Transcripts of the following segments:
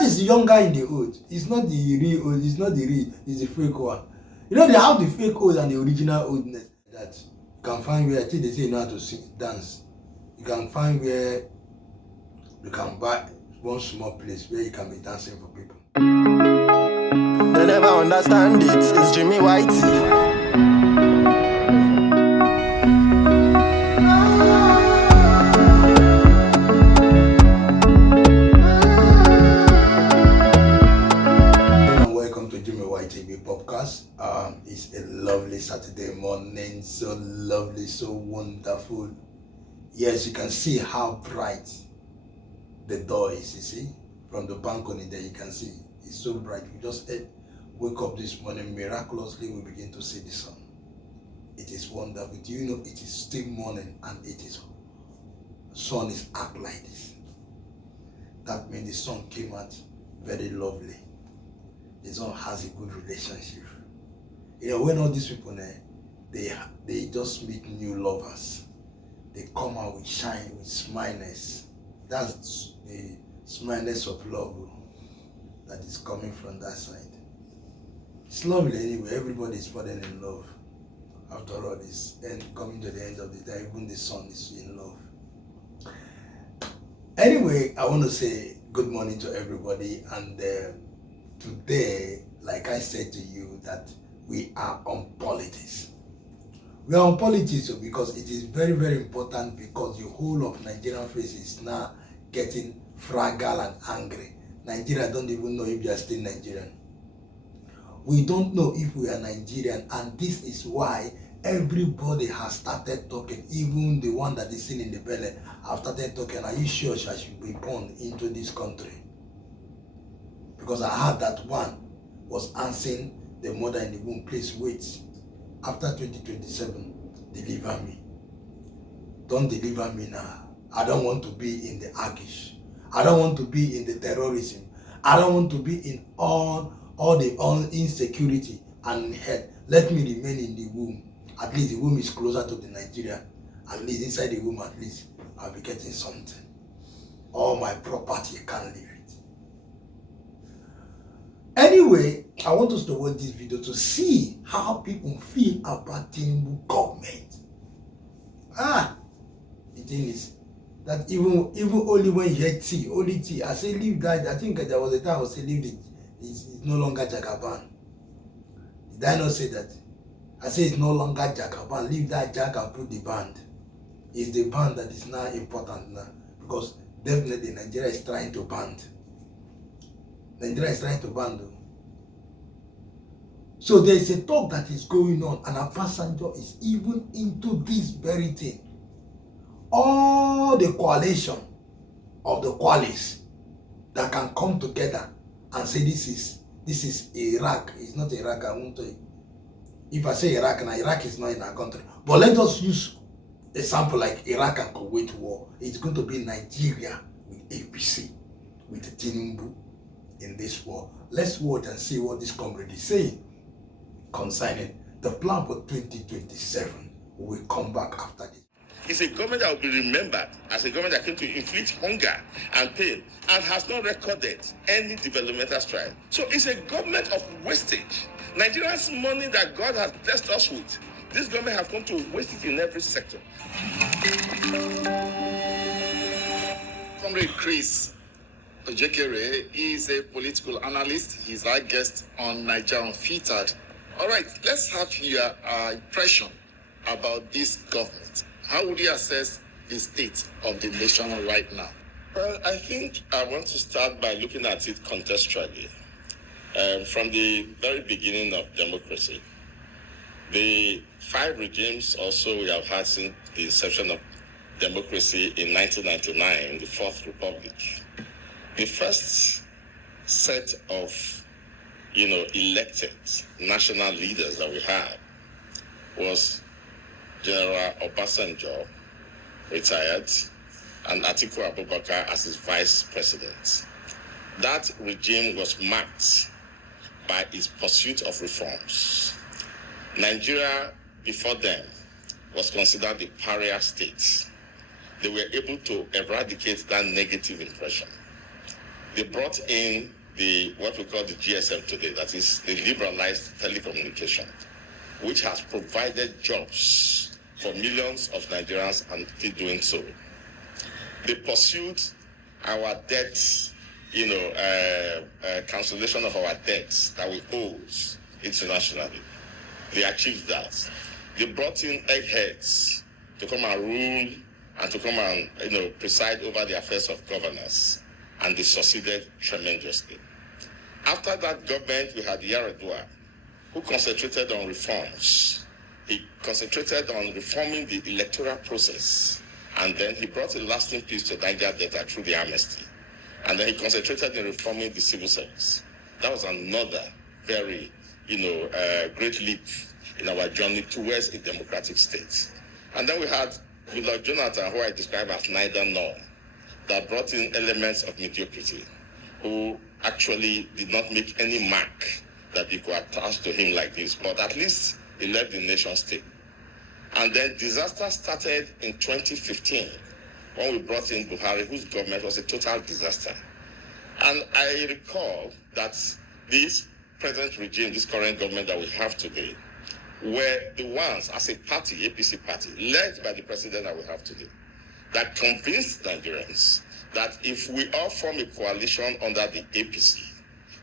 that is the young guy in the old. It's not the real old. It's not the real. It's the fake one. You know, they have the fake old and the original oldness. That you can find where, I think they say you know how to sing, dance. You can find where you can buy one small place where you can be dancing for people. They never understand it. It's Jimmy Whitey. Podcast. It's a lovely Saturday morning, so lovely, so wonderful. Yes, you can see how bright the door is. You see, from the balcony there, you can see it's so bright. We just wake up this morning, miraculously we begin to see the sun. It is wonderful. Do you know it is still morning and it is sun is act like this? That means the sun came out very lovely. The sun has a good relationship. You know, when all these people they just meet new lovers. They come out with shine, with smileness. That's the smileness of love that is coming from that side. It's lovely anyway. Everybody is falling in love. After all this, and coming to the end of the day, even the sun is in love. Anyway, I want to say good morning to everybody, and today, like I said to you, that we are on politics. We are on politics because it is very, very important, because the whole of Nigerian face is now getting fragile and angry. Nigeria don't even know if they are still Nigerian. We don't know if we are Nigerian, and this is why everybody has started talking. Even the one that is sitting in the belly have started talking. Are you sure she should be born into this country? Because I heard that one was answering the mother in the womb, please wait. After 2027, deliver me. Don't deliver me now. I don't want to be in the Agish. I don't want to be in the terrorism. I don't want to be in all the insecurity and hate. Let me remain in the womb. At least the womb is closer to the Nigeria. At least inside the womb, at least I'll be getting something. All my property, I can't leave it. Anyway, I want us to watch this video to see how people feel about Tinubu government. The thing is that even only when you hear tea, only tea, I say leave that. I think there was a time I was saying leave it. It's no longer Jagaban. Did I not say that? I say it's no longer Jagaban. Leave that Jack and put the band. It's the band that is now important now, because definitely Nigeria is trying to band. Nigeria is trying to ban. So there is a talk that is going on, and Abansajo is even into this very thing. All the coalition of the coalists that can come together and say this is Iraq. It's not Iraq. I won't tell you. If I say Iraq, now Iraq is not in our country. But let us use a sample like Iraq and Kuwait war. It's going to be Nigeria with APC, with Tinubu in this war. Let's watch and see what this comrade is saying concerning the plan for 2027. We will come back after this. It's a government that will be remembered as a government that came to inflict hunger and pain and has not recorded any developmental stride. So it's a government of wastage. Nigeria's money that God has blessed us with, this government has come to waste it in every sector. Comrade Chris Ojekere is a political analyst. He's our guest on Nigeria Unfiltered. All right, let's have your impression about this government. How would you assess the state of the nation right now? Well, I think I want to start by looking at it contextually. From the very beginning of democracy, the 5 regimes also we have had since the inception of democracy in 1999, the Fourth Republic. The first set of, elected national leaders that we had was General Abansajo, retired, and Atiku Abubakar as his vice president. That regime was marked by its pursuit of reforms. Nigeria, before them, was considered the pariah state. They were able to eradicate that negative impression. They brought in what we call the GSM today, that is the liberalized telecommunication, which has provided jobs for millions of Nigerians and still doing so. They pursued our debts, cancellation of our debts that we owed internationally. They achieved that. They brought in eggheads to come and rule and to come and preside over the affairs of governance, and they succeeded tremendously. After that government, we had Yaradua, who concentrated on reforms. He concentrated on reforming the electoral process, and then he brought a lasting peace to Niger Delta through the amnesty. And then he concentrated in reforming the civil service. That was another very, great leap in our journey towards a democratic state. And then we had Goodluck Jonathan, who I describe as neither nor, that brought in elements of mediocrity, who actually did not make any mark that you could attach to him like this, but at least he left the nation stable. And then disaster started in 2015 when we brought in Buhari, whose government was a total disaster. And I recall that this present regime, this current government that we have today, were the ones, as a party, APC party, led by the president that we have today, that convinced Nigerians that if we all form a coalition under the APC,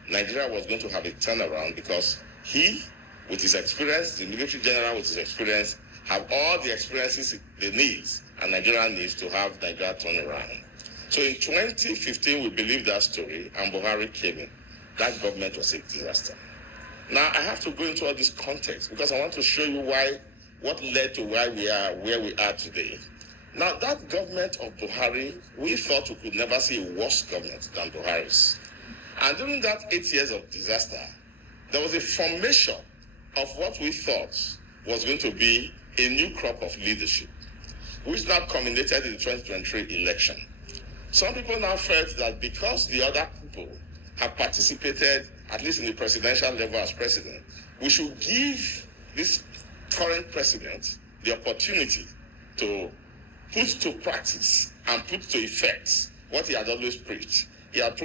Nigeria was going to have a turnaround, because he, with his experience, the military general with his experience, have all the experiences they need and Nigeria needs to have Nigeria turn around. So in 2015, we believed that story, and Buhari came in. That government was a disaster. Now, I have to go into all this context because I want to show you what led to where we are today. Now, that government of Buhari, we thought we could never see a worse government than Buhari's. And during that 8 years of disaster, there was a formation of what we thought was going to be a new crop of leadership, which now culminated in the 2023 election. Some people now felt that because the other people have participated, at least in the presidential level as president, we should give this current president the opportunity to put to practice and put to effect what he had always preached. He had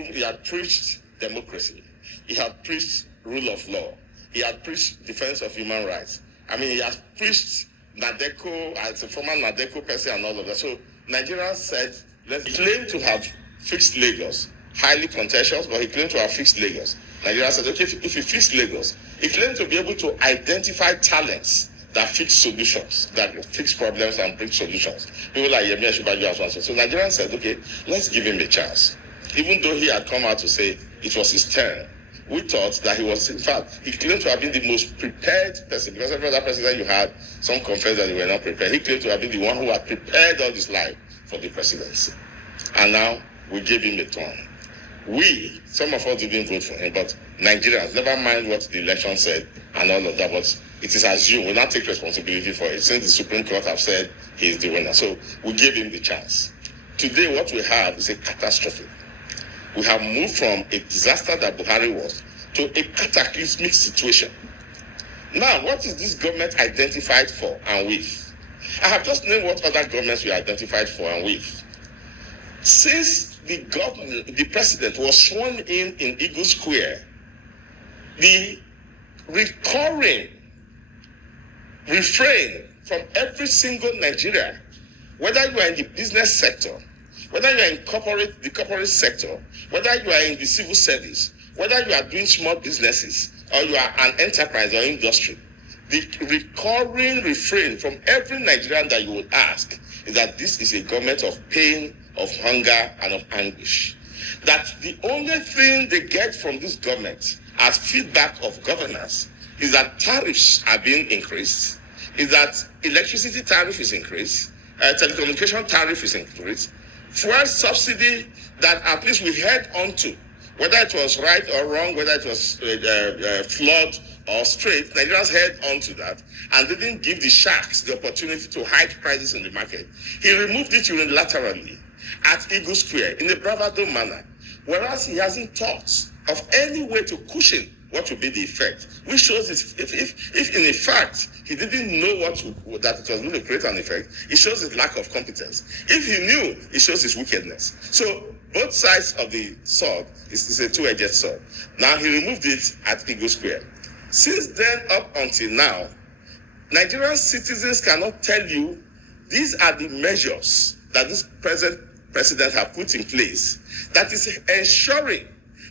preached democracy. He had preached rule of law. He had preached defense of human rights. He has preached Nadeco as a former Nadeco person and all of that. So Nigerians said, he claimed to have fixed Lagos, highly contentious, but he claimed to have fixed Lagos. Nigeria said, okay, if he fixed Lagos, he claimed to be able to identify talents that fix solutions, that fix problems and bring solutions. People like Yemi Osinbajo as well. So Nigerians said, okay, let's give him a chance. Even though he had come out to say it was his turn, we thought that he was, in fact, he claimed to have been the most prepared person, because every other president you had, some confessed that they were not prepared. He claimed to have been the one who had prepared all his life for the presidency. And now we gave him a turn. Some of us didn't vote for him, but Nigerians, never mind what the election said and all of that, but it is assumed, we'll not take responsibility for it, since the Supreme Court have said he is the winner. So we gave him the chance. Today, what we have is a catastrophe. We have moved from a disaster that Buhari was to a cataclysmic situation. Now, what is this government identified for and with? I have just named what other governments were identified for and with. Since the president was sworn in Eagle Square, the recurring refrain from every single Nigerian, whether you are in the business sector, whether you are in the corporate sector, whether you are in the civil service, whether you are doing small businesses, or you are an enterprise or industry, the recurring refrain from every Nigerian that you would ask is that this is a government of pain, of hunger, and of anguish. That the only thing they get from this government as feedback of governance is that tariffs are being increased, is that electricity tariff is increased, telecommunication tariff is increased, fuel subsidy that at least we held on to, whether it was right or wrong, whether it was flawed or straight, Nigerians held on to that and didn't give the sharks the opportunity to hike prices in the market. He removed it unilaterally at Eagle Square in a bravado manner, whereas he hasn't thought of any way to cushion what would be the effect, which shows if in fact he didn't know that it was going to create an effect, it shows his lack of competence. If he knew, it shows his wickedness. So both sides of the sword is a two-edged sword. Now he removed it at Eagle Square. Since then up until now, Nigerian citizens cannot tell you these are the measures that this present president have put in place that is ensuring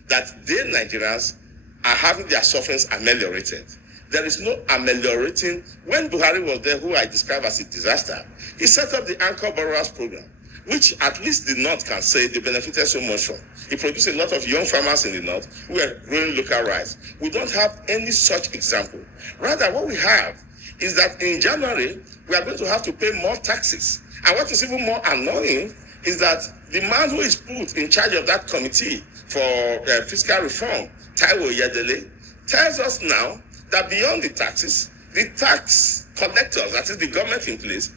that they Nigerians are having their sufferings ameliorated. There is no ameliorating. When Buhari was there, who I describe as a disaster, he set up the Anchor Borrowers Program, which at least the North can say they benefited so much from. He produced a lot of young farmers in the North who are growing local rice. We don't have any such example. Rather, what we have is that in January, we are going to have to pay more taxes. And what is even more annoying is that the man who is put in charge of that committee for fiscal reform, Taiwo Yedele, tells us now that beyond the taxes, the tax collectors, that is the government in place,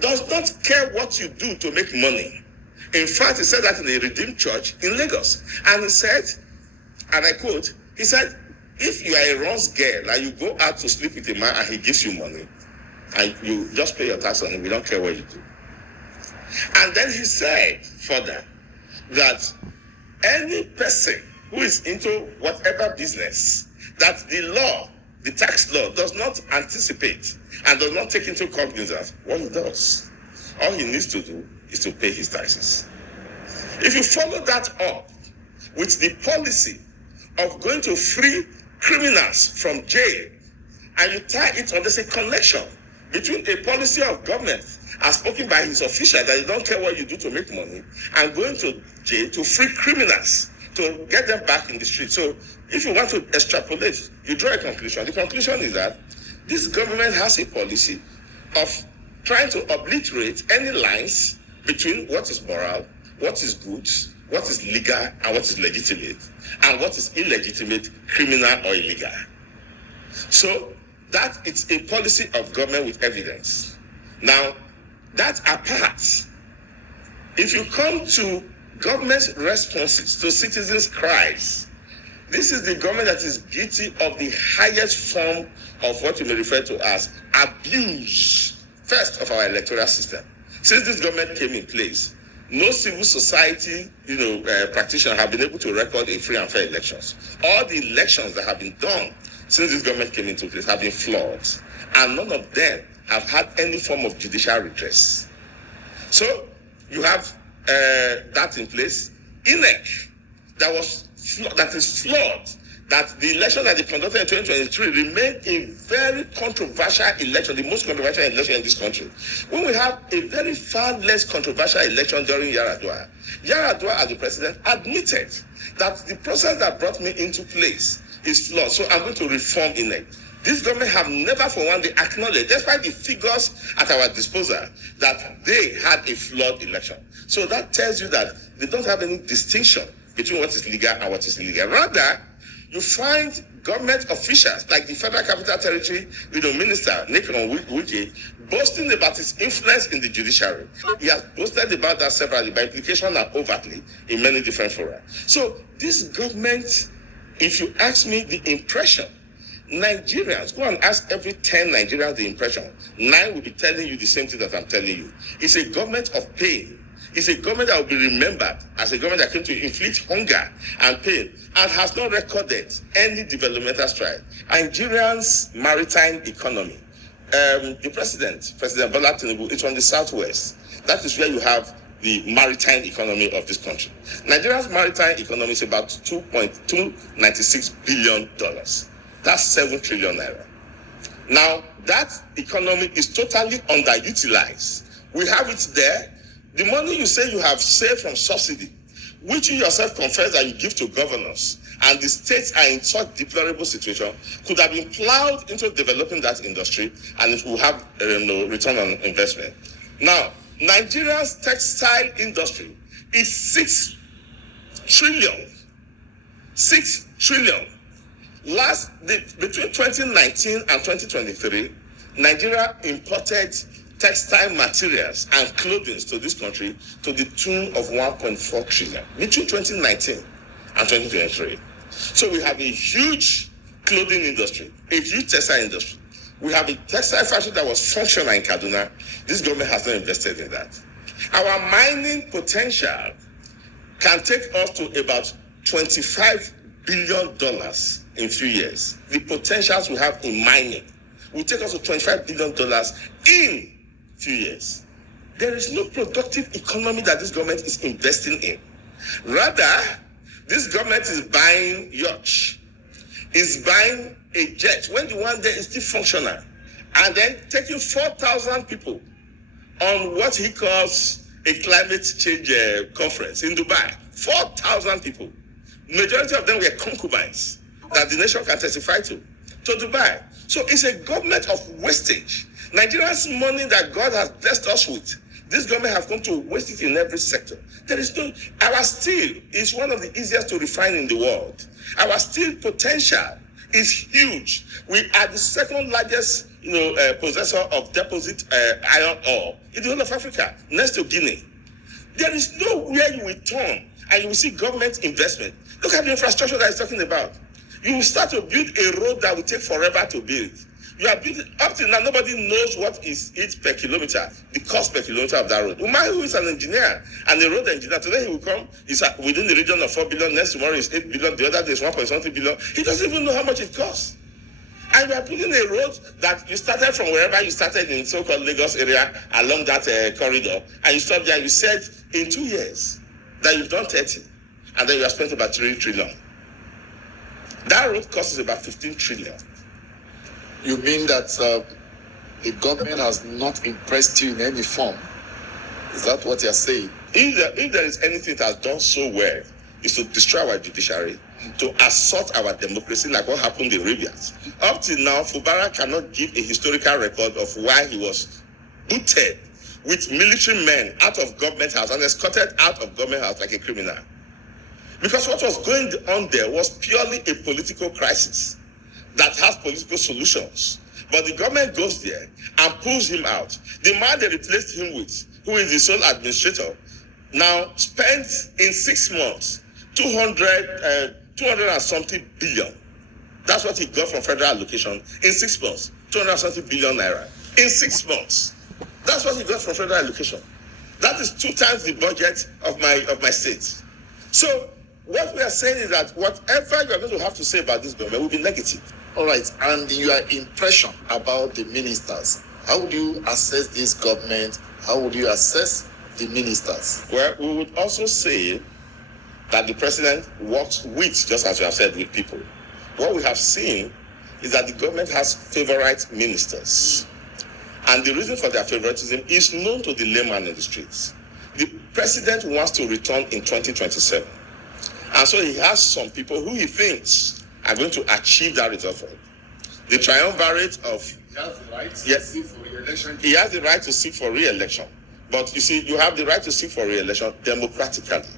does not care what you do to make money. In fact, he said that in a Redeemed Church in Lagos. And he said, and I quote, he said, if you are a runs girl and you go out to sleep with a man and he gives you money, and you just pay your tax on him, we don't care what you do. And then he said further that any person who is into whatever business that the law, the tax law, does not anticipate and does not take into cognizance what he does, all he needs to do is to pay his taxes. If you follow that up with the policy of going to free criminals from jail, and you tie it on, there's a connection between a policy of government as spoken by his official that you don't care what you do to make money, and going to jail to free criminals to get them back in the street. So if you want to extrapolate, you draw a conclusion. The conclusion is that this government has a policy of trying to obliterate any lines between what is moral, what is good, what is legal, and what is legitimate, and what is illegitimate, criminal, or illegal. So that it's a policy of government with evidence. Now, that apart, if you come to government's responses to citizens' cries, this is the government that is guilty of the highest form of what you may refer to as abuse, first, of our electoral system. Since this government came in place, no civil society, practitioner have been able to record a free and fair elections. All the elections that have been done since this government came into place have been flawed, and none of them have had any form of judicial redress. So you have that in place. INEC, that is flawed, that the election that they conducted in 2023 remained a very controversial election, the most controversial election in this country. When we have a very far less controversial election during Yaradua as the president admitted that the process that brought me into place is flawed, so I'm going to reform INEC. This government have never for one day acknowledged, despite the figures at our disposal, that they had a flawed election. So that tells you that they don't have any distinction between what is legal and what is illegal. Rather, you find government officials like the Federal Capital Territory, Minister Nick Wike, boasting about his influence in the judiciary. He has boasted about that severally, by implication and overtly, in many different fora. So this government, if you ask me the impression, Nigerians, go and ask every 10 Nigerians the impression, 9 will be telling you the same thing that I'm telling you. It's a government of pain. It's a government that will be remembered as a government that came to inflict hunger and pain and has not recorded any developmental stride. Nigerians' maritime economy. The President Bola Tinubu, is from the southwest. That is where you have the maritime economy of this country. Nigeria's maritime economy is about $2.296 billion. That's 7 trillion naira. Now, that economy is totally underutilized. We have it there. The money you say you have saved from subsidy, which you yourself confess that you give to governors, and the states are in such deplorable situation, could have been plowed into developing that industry, and it will have return on investment. Now, Nigeria's textile industry is 6 trillion. 6 trillion. Between 2019 and 2023, Nigeria imported textile materials and clothing to this country to the tune of 1.4 trillion between 2019 and 2023. So we have a huge clothing industry, a huge textile industry. We have a textile factory that was functional in Kaduna. This government has not invested in that. Our mining potential can take us to about $25 billion in few years. The potentials we have in mining will take us to $25 billion in few years. There is no productive economy that this government is investing in. Rather, this government is buying yachts, is buying a jet when the one there is still functional, and then taking 4,000 people on what he calls a climate change conference in Dubai. 4,000 people. Majority of them were concubines that the nation can testify to Dubai. So it's a government of wastage. Nigeria's money that God has blessed us with, this government has come to waste it in every sector. There is no, our steel is one of the easiest to refine in the world. Our steel potential is huge. We are the second largest, possessor of deposit iron ore in the whole of Africa, next to Guinea. There is nowhere you will turn and you will see government investment. Look at the infrastructure that he's talking about. You will start to build a road that will take forever to build. You are building, up till now, nobody knows what is it per kilometer, the cost per kilometer of that road. Umar, who is an engineer and a road engineer, today he will come, he's within the region of 4 billion, next tomorrow is 8 billion, the other day is 1.something billion. He doesn't even know how much it costs. And you are building a road that you started from wherever you started in so-called Lagos area along that corridor, and you stopped there, you said in 2 years that you've done 30, and then you have spent about 3 trillion. That road costs about 15 trillion. You mean that the government has not impressed you in any form? Is that what you're saying? If there is anything that has done so well, is to destroy our judiciary, to assault our democracy like what happened in Libya. Up till now, Fubara cannot give a historical record of why he was booted with military men out of government house and escorted out of government house like a criminal. Because what was going on there was purely a political crisis that has political solutions. But the government goes there and pulls him out. The man they replaced him with, who is the sole administrator, now spent in 6 months 200 and something billion. That's what he got from federal allocation in 6 months. 200 and something billion naira in 6 months. That's what he got from federal allocation. That is 2 times the budget of my state. So what we are saying is that whatever you are going to have to say about this government will be negative. All right, and your impression about the ministers. How would you assess this government? How would you assess the ministers? Well, we would also say that the president works with, just as you have said, with people. What we have seen is that the government has favorite ministers. And the reason for their favoritism is known to the layman in the streets. The president wants to return in 2027. And so he has some people who he thinks are going to achieve that result for him. The triumvirate of... He has the right to Yes. seek for re-election. He has the right to seek for re-election. But you see, you have the right to seek for re-election democratically.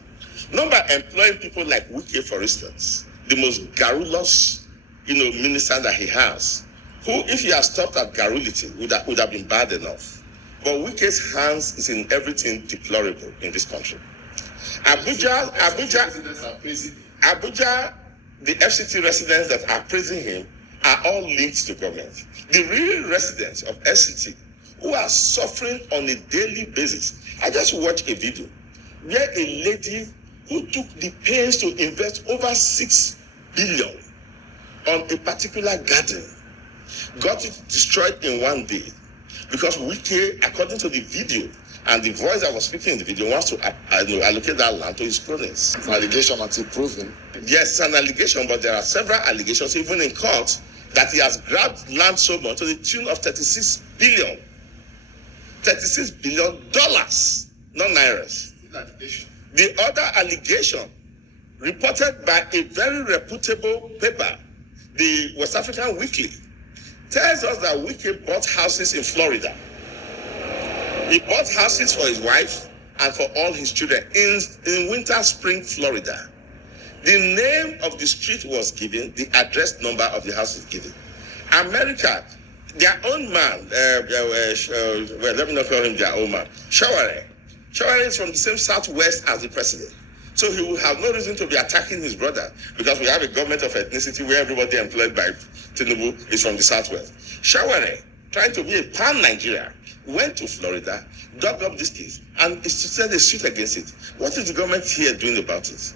Not by employing people like Wike, for instance, the most garrulous, minister that he has, who, if he had stopped at garrulity, would have been bad enough. But Wike's hands is in everything deplorable in this country. Abuja, the FCT residents that are praising him are all linked to government. The real residents of FCT who are suffering on a daily basis. I just watched a video where a lady who took the pains to invest over 6 billion on a particular garden got it destroyed in 1 day because Wike, according to the video and the voice that was speaking in the video, wants to allocate that land to his cronies. It's an allegation until proven. Yes, it's an allegation, but there are several allegations, even in court, that he has grabbed land so much to the tune of $36 billion. $36 billion, not nairas. The other allegation, reported by a very reputable paper, the West African Weekly, tells us that Wike bought houses in Florida. He bought houses for his wife and for all his children in Winter Spring, Florida. The name of the street was given, the address number of the house is given. America, their own man, let me not call him their own man, Shaware. Shaware is from the same southwest as the president. So he will have no reason to be attacking his brother because we have a government of ethnicity where everybody employed by Tinubu is from the Southwest. Shaware, trying to be a pan-Nigeria, went to Florida, dug up this case, and instituted a suit against it. What is the government here doing about it?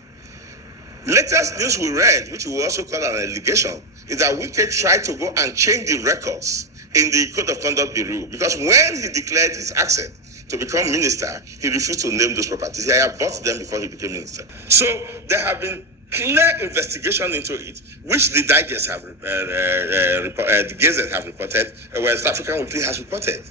Latest news we read, which we also call an allegation, is that Wike tried to go and change the records in the Code of Conduct Bureau because when he declared his accent to become minister, he refused to name those properties. He had bought them before he became minister. So there have been clear investigation into it, which the Digest have the Gazette have reported, West African Weekly has reported,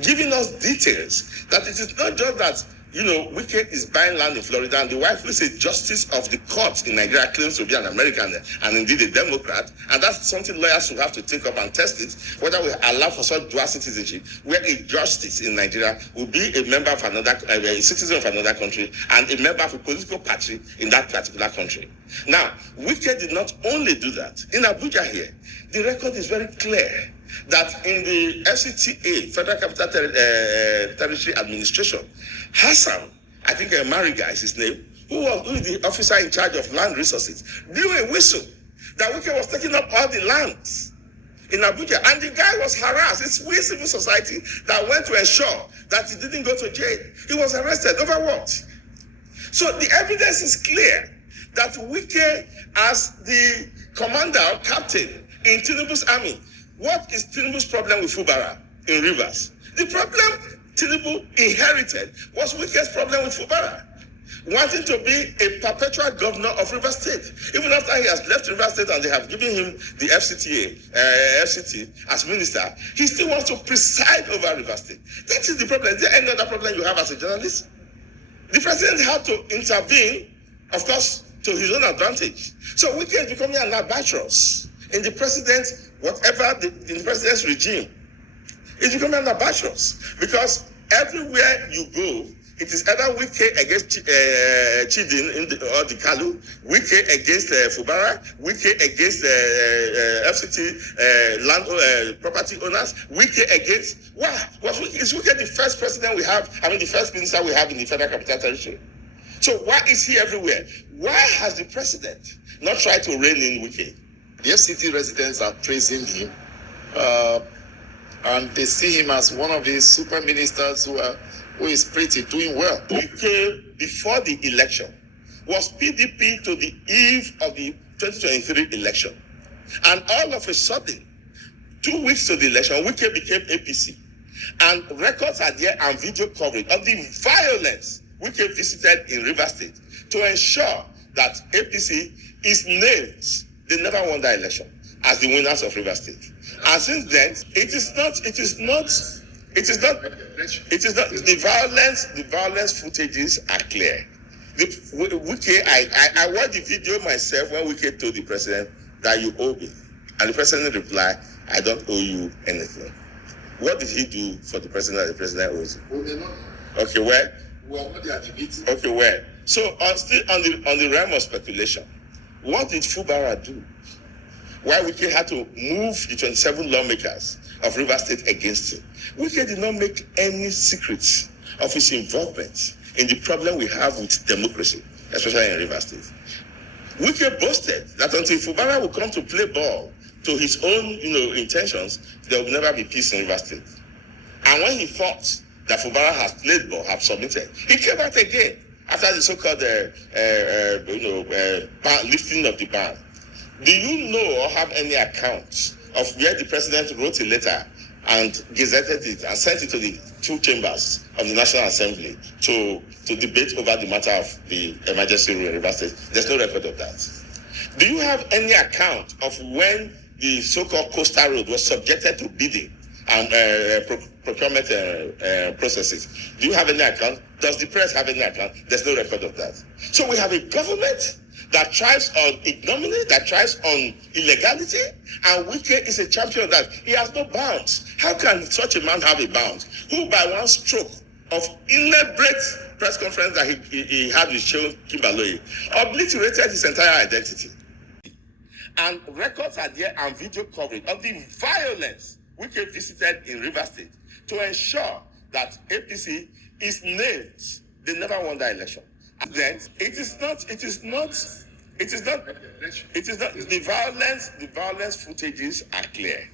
giving us details that it is not just that Wike is buying land in Florida, and the wife who is a justice of the court in Nigeria claims to be an American and indeed a Democrat, and that's something lawyers will have to take up and test it, whether we allow for such dual citizenship, where a justice in Nigeria will be a member of another, a citizen of another country, and a member of a political party in that particular country. Now, Wike did not only do that. In Abuja here, the record is very clear that in the FCTA, Federal Capital Territory Administration, Hassan, I think Mariga is his name, who is the officer in charge of land resources, blew a whistle that Wike was taking up all the lands in Abuja, and the guy was harassed. It's we civil society that went to ensure that he didn't go to jail. He was arrested over what? So the evidence is clear that Wike, as the commander or captain in Tinubu's army, what is Tinubu's problem with Fubara in Rivers? The problem Tinubu inherited was Wike's problem with Fubara, wanting to be a perpetual governor of Rivers State. Even after he has left Rivers State and they have given him the FCT as minister, he still wants to preside over Rivers State. That is the problem. Is there any other problem you have as a journalist? The president had to intervene, of course, to his own advantage. So Wike is becoming an albatross in the president's, in the president's regime. It's becoming an albatross because everywhere you go, it is either Wike against Chidin or the Kalu, Wike against Fubara, Wike against FCT land property owners, Wike against is Wike the first president we have? The first minister we have in the Federal Capital Territory. So why is he everywhere? Why has the president not tried to rein in Wike? The FCT residents are praising him, and they see him as one of the super ministers who is pretty doing well. Wike, before the election, was PDP to the eve of the 2023 election. And all of a sudden, 2 weeks to the election, Wike became APC. And records are there and video coverage of the violence Wike visited in Rivers State to ensure that APC is named. They never won that election as the winners of Rivers State. And since then, the violence footages are clear. Wike, I watched the video myself when Wike told the president that you owe me. And the president replied, I don't owe you anything. What did he do for the president that the president owes him? Okay, well. Okay, well. So still on the realm of speculation, what did Fubara do? Why Wike had to move the 27 lawmakers of Rivers State against him? Wike did not make any secrets of his involvement in the problem we have with democracy, especially in Rivers State. Wike boasted that until Fubara will come to play ball to his own, intentions, there will never be peace in Rivers State. And when he thought that Fubara has played ball, have submitted, he came out again after the so-called lifting of the ban. Do you know or have any account of where the president wrote a letter and gazetted it and sent it to the 2 chambers of the National Assembly to debate over the matter of the emergency rule in Rivers State? There's no record of that. Do you have any account of when the so-called coastal road was subjected to bidding and procurement processes? Do you have any account? Does the press have any account? There's no record of that. So we have a government that thrives on ignominy, that thrives on illegality, and Wike is a champion of that. He has no bounds. How can such a man have a bounds? Who by one stroke of elaborate press conference that he had with Shehu Kimbaloye obliterated his entire identity? And records are there and video coverage of the violence Wike visited in Rivers State to ensure that APC is named. They never won that election Then it is not the violence footages are clear.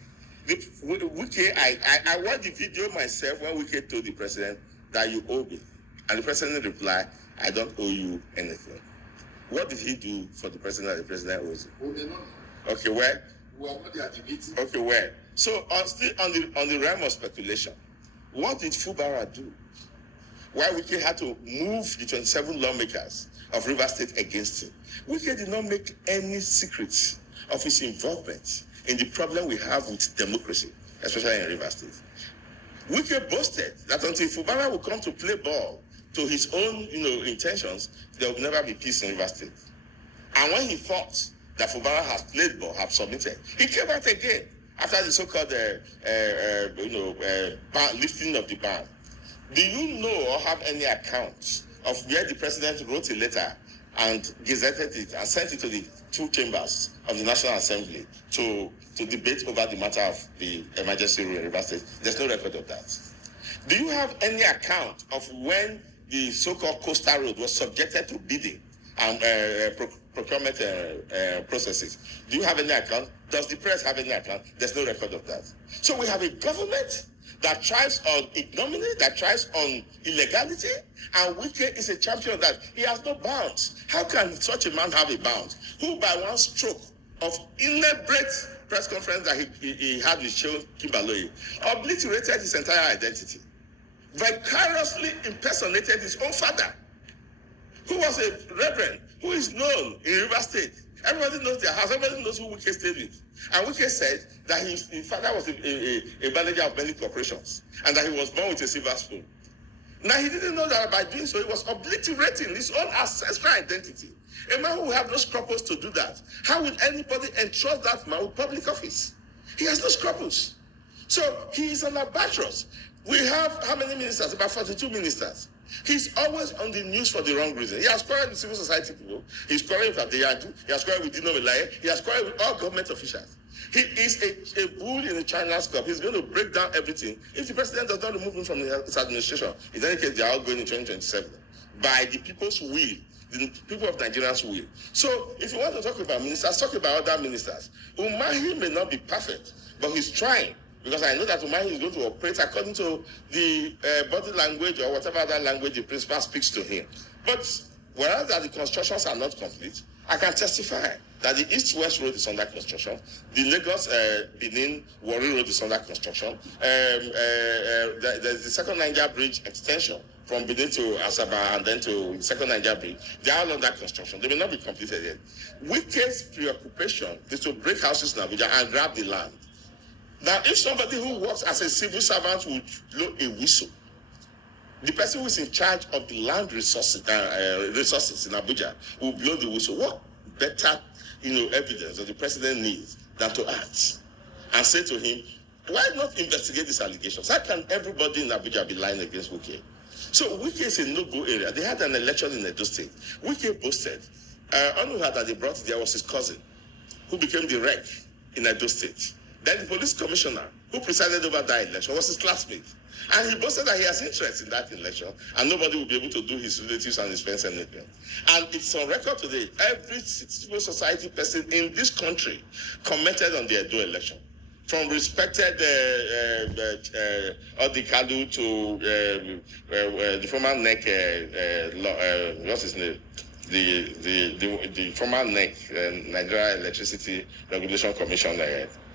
I watched the video myself when Wike told the president that you owe me. And the president replied, I don't owe you anything. What did he do for the president that the president owes him? Okay, where? Okay, where? So still on the realm of speculation, what did Fubara do? Why Wike had to move the 27 lawmakers of River State against him? Wike did not make any secrets of his involvement in the problem we have with democracy, especially in River State. Wike boasted that until Fubara will come to play ball to his own, intentions, there will never be peace in River State. And when he thought that Fubara has played ball, have submitted, he came out again after the so-called, lifting of the ban. Do you know or have any account of where the president wrote a letter and gazetted it and sent it to the two chambers of the National Assembly to debate over the matter of the emergency rule in River State? There's no record of that. Do you have any account of when the so-called coastal road was subjected to bidding and procurement processes? Do you have any account? Does the press have any account? There's no record of that. So we have a government that thrives on ignominy, that thrives on illegality, and Wike is a champion of that. He has no bounds. How can such a man have a bound? Who by one stroke of elaborate press conference that he had with Shehu Kimbaloye obliterated his entire identity, vicariously impersonated his own father, who was a reverend, who is known in River State. Everybody knows their house, everybody knows who Wike stayed with. And Wike said that his father was a manager of many corporations and that he was born with a silver spoon. Now, he didn't know that by doing so, he was obliterating his own ancestral identity. A man who will have no scruples to do that. How would anybody entrust that man with public office? He has no scruples. So he is an albatross. We have how many ministers? About 42 ministers. He's always on the news for the wrong reason. He has quarreled with civil society people. He's quarreled with Adeyadu. He has quarreled with Dino Melaye. He has quarreled with all government officials. He is a bull in a China's cup. He's going to break down everything if the president does not remove him from his administration. In any case, they are all going in 2027 by the people's will, the people of Nigerians' will. So if you want to talk about ministers, talk about other ministers. Umahi may not be perfect, but he's trying. Because I know that Umahi is going to operate according to the body language or whatever other language the principal speaks to him. But whereas that the constructions are not complete, I can testify that the East-West Road is under construction. The Lagos-Benin Warri Road is under construction. There's the second Niger Bridge extension from Benin to Asaba and then to the second Niger Bridge. They are all under construction. They may not be completed yet. Wike's preoccupation is to break houses in Abuja and grab the land. Now, if somebody who works as a civil servant would blow a whistle, the person who is in charge of the land resources in Abuja will blow the whistle. What better, evidence that the president needs than to act and say to him, why not investigate these allegations? How can everybody in Abuja be lying against Wike? So Wike is a no-go area. They had an election in Edo State. Wike boasted. Only that they brought there was his cousin, who became the rec in Edo State. Then the police commissioner who presided over that election was his classmate. And he boasted that he has interest in that election and nobody will be able to do his relatives and his friends anything. And it's on record today, every civil society person in this country commented on the Edo election. From respected Odikalu to the former NEC, what's his name? The former NEC, Nigeria Electricity Regulation Commission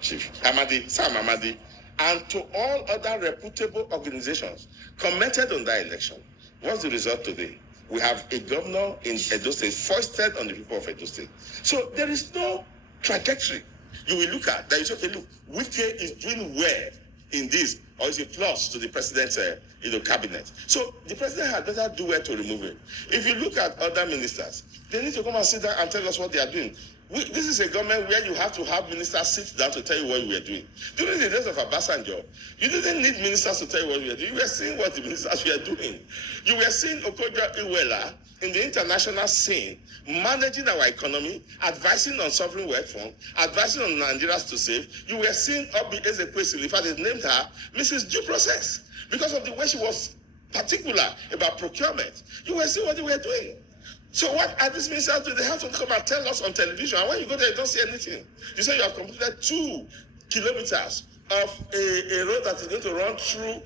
Chief, Sam Amadi, and to all other reputable organizations commented on that election. What's the result today? We have a governor in Edo State foisted on the people of Edo State. So there is no trajectory. You will look at that. You say, okay, look, Wike is doing well in this, or is a plus to the president's cabinet. So the president had better do well to remove him. If you look at other ministers, they need to come and sit down and tell us what they are doing. This is a government where you have to have ministers sit down to tell you what you were doing. During the days of Abansajo, you didn't need ministers to tell you what you were doing. You were seeing what the ministers were doing. You were seeing Okoja Iweala in the international scene, managing our economy, advising on sovereign wealth fund, advising on Nigerians to save. You were seeing Obi Ezekwesili, in fact, they named her Mrs. Due Process because of the way she was particular about procurement. You were seeing what they were doing. So what are these ministers doing? They have to come and tell us on television. And when you go there, you don't see anything. You say you have completed 2 kilometers of a road that is going to run through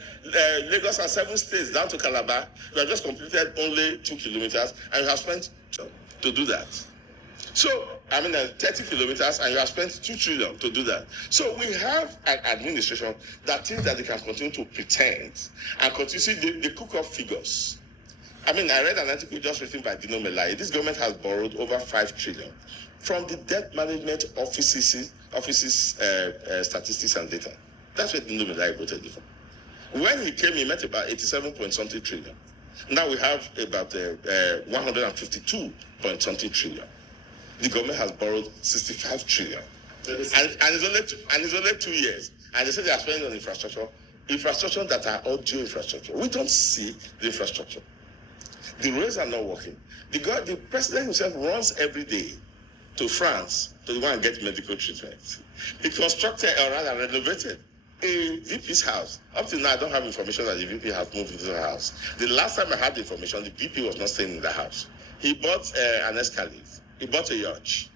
Lagos and 7 states down to Calabar. You have just completed only 2 kilometers and you have spent to do that. So, 30 kilometers and you have spent 2 trillion to do that. So we have an administration that thinks that they can continue to pretend and continue. See, they cook up figures. I read an article just written by Dino Melai. This government has borrowed over 5 trillion from the debt management offices statistics and data. That's what Dino Melai voted for. When he came, he met about 87 point something trillion. Now we have about 152 point something trillion. The government has borrowed 65 trillion. And it's only 2 years. And they say they are spending on infrastructure that are audio infrastructure. We don't see the infrastructure. The roads are not working. The president himself runs every day to France to go and get medical treatment. He constructed, or rather renovated, a VP's house. Up till now, I don't have information that the VP has moved into the house. The last time I had the information, the VP was not staying in the house. He bought an Escalade. He bought a yacht.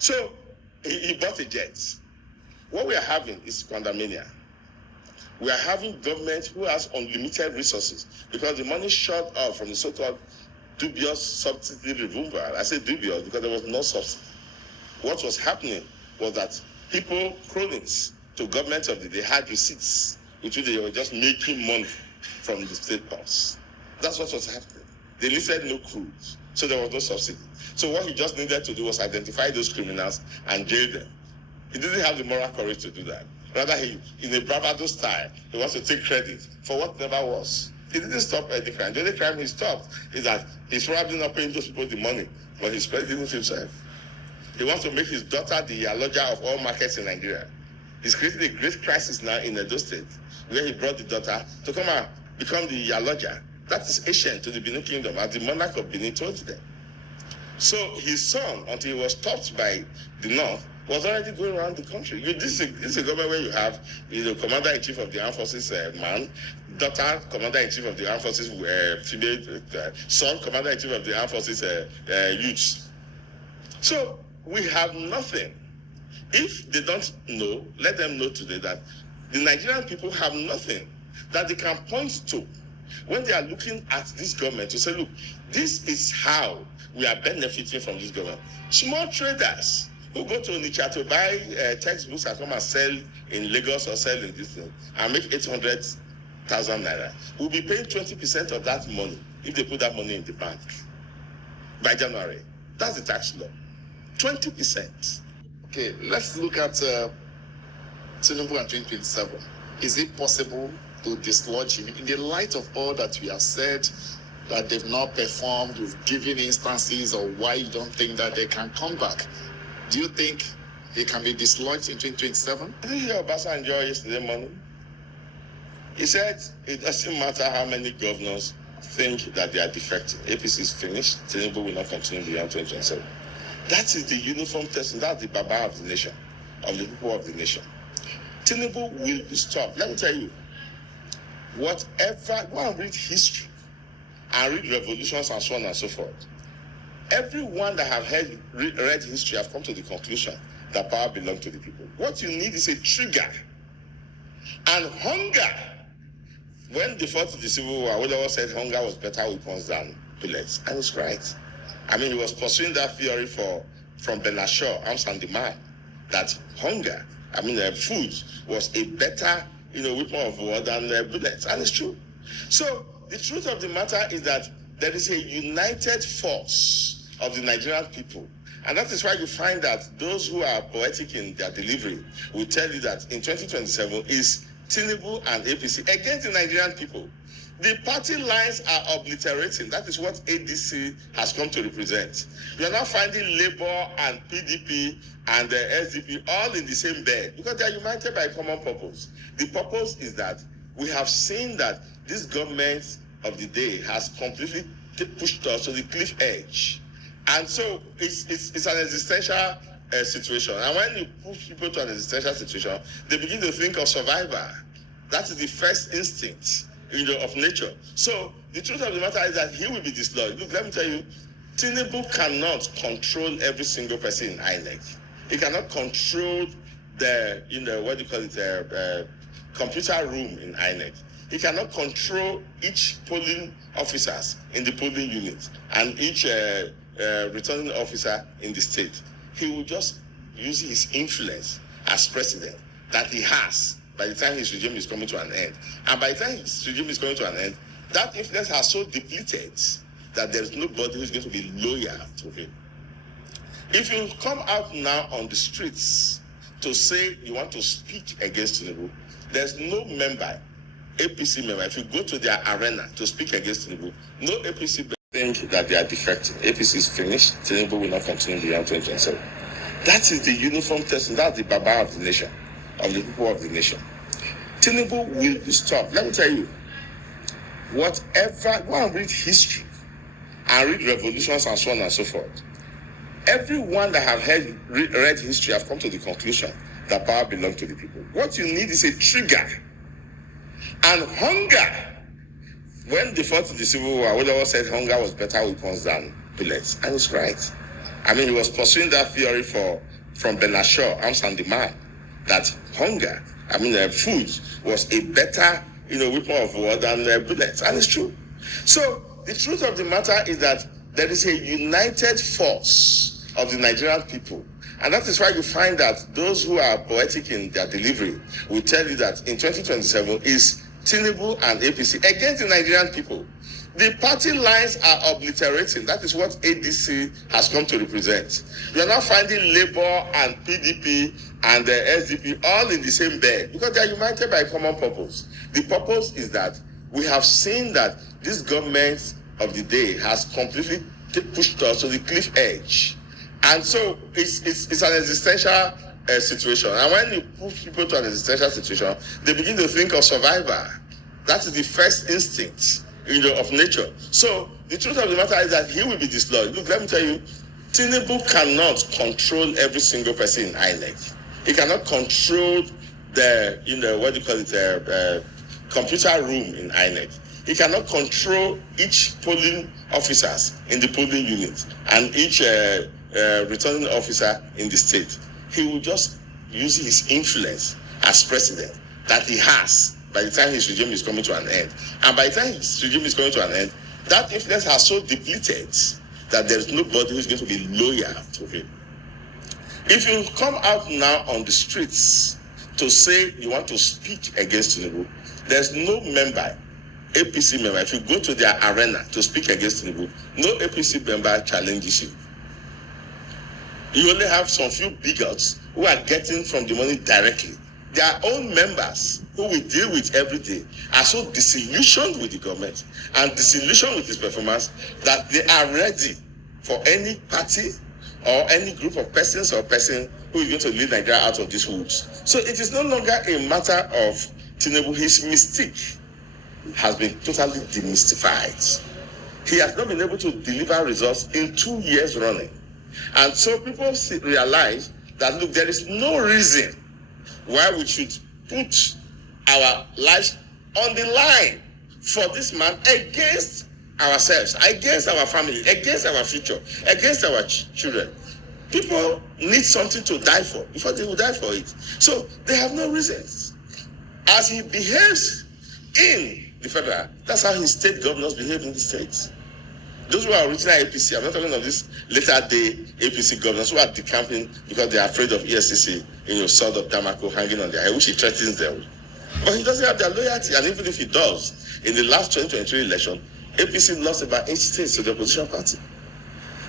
So he bought a jet. What we are having is condominium. We are having government who has unlimited resources because the money shot off from the so-called dubious subsidy removal. I say dubious because there was no subsidy. What was happening was that people, cronies to government of the day, had receipts which they were just making money from the state purse. That's what was happening. They listed no crews, so there was no subsidy. So what he just needed to do was identify those criminals and jail them. He didn't have the moral courage to do that. Rather, he, in a bravado style, he wants to take credit for whatever was. He didn't stop any crime. The only crime he stopped is that he's probably not paying those people the money, but he's spending it himself. He wants to make his daughter the Aloja of all markets in Nigeria. He's created a great crisis now in Edo State, where he brought the daughter to come and become the Aloja. That is ancient to the Benin Kingdom, as the monarch of Benin told them. So his son, until he was stopped by the North, was already going around the country. This is a government where you have commander-in-chief of the armed forces man, daughter commander-in-chief of the armed forces female, son commander-in-chief of the armed forces youths. So we have nothing. If they don't know, let them know today that the Nigerian people have nothing that they can point to when they are looking at this government to say, look, this is how we are benefiting from this government. Small traders who go to Onitsha to buy textbooks and come and sell in Lagos or sell in this thing and make 800,000 naira will be paying 20% of that money if they put that money in the bank by January. That's the tax law. 20%. Okay, let's look at Tinubu and 2027. Is it possible to dislodge him in the light of all that we have said, that they've not performed, we've given instances of why you don't think that they can come back? Do you think he can be dislodged in 2027? Did you hear Abansajo yesterday morning? He said it doesn't matter how many governors think that they are defective. APC is finished. Tinubu will not continue beyond 2027. That is the uniform testing. That's the Baba of the nation, of the people of the nation. Tinubu will be stopped. Let me tell you, whatever, go and read history and read revolutions and so on and so forth. Everyone that have read history have come to the conclusion that power belongs to the people. What you need is a trigger. And hunger. When they fought the Civil War, Awolowo said hunger was better weapons than bullets. And it's right. He was pursuing that theory from Bernard Shaw, Arms and Demand, that hunger, food was a better weapon of war than bullets. And it's true. So the truth of the matter is that there is a united force of the Nigerian people. And that is why you find that those who are poetic in their delivery will tell you that in 2027 is Tinubu and APC against the Nigerian people. The party lines are obliterating. That is what ADC has come to represent. You are now finding Labour and PDP and the SDP all in the same bed because they are united by a common purpose. The purpose is that we have seen that this government of the day has completely pushed us to the cliff edge. And so it's an existential situation. And when you push people to an existential situation, they begin to think of survival. That is the first instinct of nature. So the truth of the matter is that he will be dislodged. Look, let me tell you, Tinubu cannot control every single person in INEC. He cannot control the, what do you call it, computer room in INEC. He cannot control each polling officers in the polling unit and each returning officer in the state. He will just use his influence as president that he has by the time his regime is coming to an end. And by the time his regime is coming to an end, that influence has so depleted that there is nobody who is going to be loyal to him. If you come out now on the streets to say you want to speak against Tinubu, there's no member, APC member, if you go to their arena to speak against Tinubu, no APC member think that they are defecting. APC is finished, Tinubu will not continue beyond 2027. That is the uniform testing, that's the Baba of the nation, of the people of the nation. Tinubu will be stopped. Let me tell you, whatever, go and read history and read revolutions and so on and so forth. Everyone that have read history have come to the conclusion that power belongs to the people. What you need is a trigger and hunger. When they fought in the Civil War, Awolowo said hunger was better weapons than bullets, and it's right. I mean, he was pursuing that theory from Bernard Shaw, Arms and Demand, that hunger, food was a better, weapon of war than bullets, and it's true. So the truth of the matter is that there is a united force of the Nigerian people. And that is why you find that those who are poetic in their delivery will tell you that in 2027 is Tinubu and APC against the Nigerian people. The party lines are obliterating. That is what ADC has come to represent. You are now finding Labour and PDP and the SDP all in the same bed because they are united by a common purpose. The purpose is that we have seen that this government of the day has completely pushed us to the cliff edge. And so it's an existential situation. And when you push people to an existential situation, they begin to think of survival. That is the first instinct, of nature. So the truth of the matter is that he will be disloyal. Look, let me tell you, Tinubu cannot control every single person in INEC. He cannot control the, what do you call it, computer room in INEC. He cannot control each polling officers in the polling unit and each returning officer in the state. He will just use his influence as president that he has by the time his regime is coming to an end. And by the time his regime is coming to an end, that influence has so depleted that there is nobody who is going to be loyal to him. If you come out now on the streets to say you want to speak against Tinubu, there's no member, APC member, if you go to their arena to speak against Tinubu, no APC member challenges you. You only have some few bigots who are getting from the money directly. Their own members who we deal with every day are so disillusioned with the government and disillusioned with its performance that they are ready for any party or any group of persons or person who is going to lead Nigeria out of these woods. So it is no longer a matter of Tinubu. His mystique has been totally demystified. He has not been able to deliver results in 2 years running. And so people realize that, look, there is no reason why we should put our lives on the line for this man against ourselves, against our family, against our future, against our children. People need something to die for before they will die for it. So they have no reasons. As he behaves in the federal, that's how his state governors behave in the states. Those who are original APC, I'm not talking of this later day APC governors who are decamping because they are afraid of ESCC, sword of Damako hanging on their head, which he threatens them with. But he doesn't have their loyalty, and even if he does, in the last 2023 election, APC lost about 8 states to the opposition party.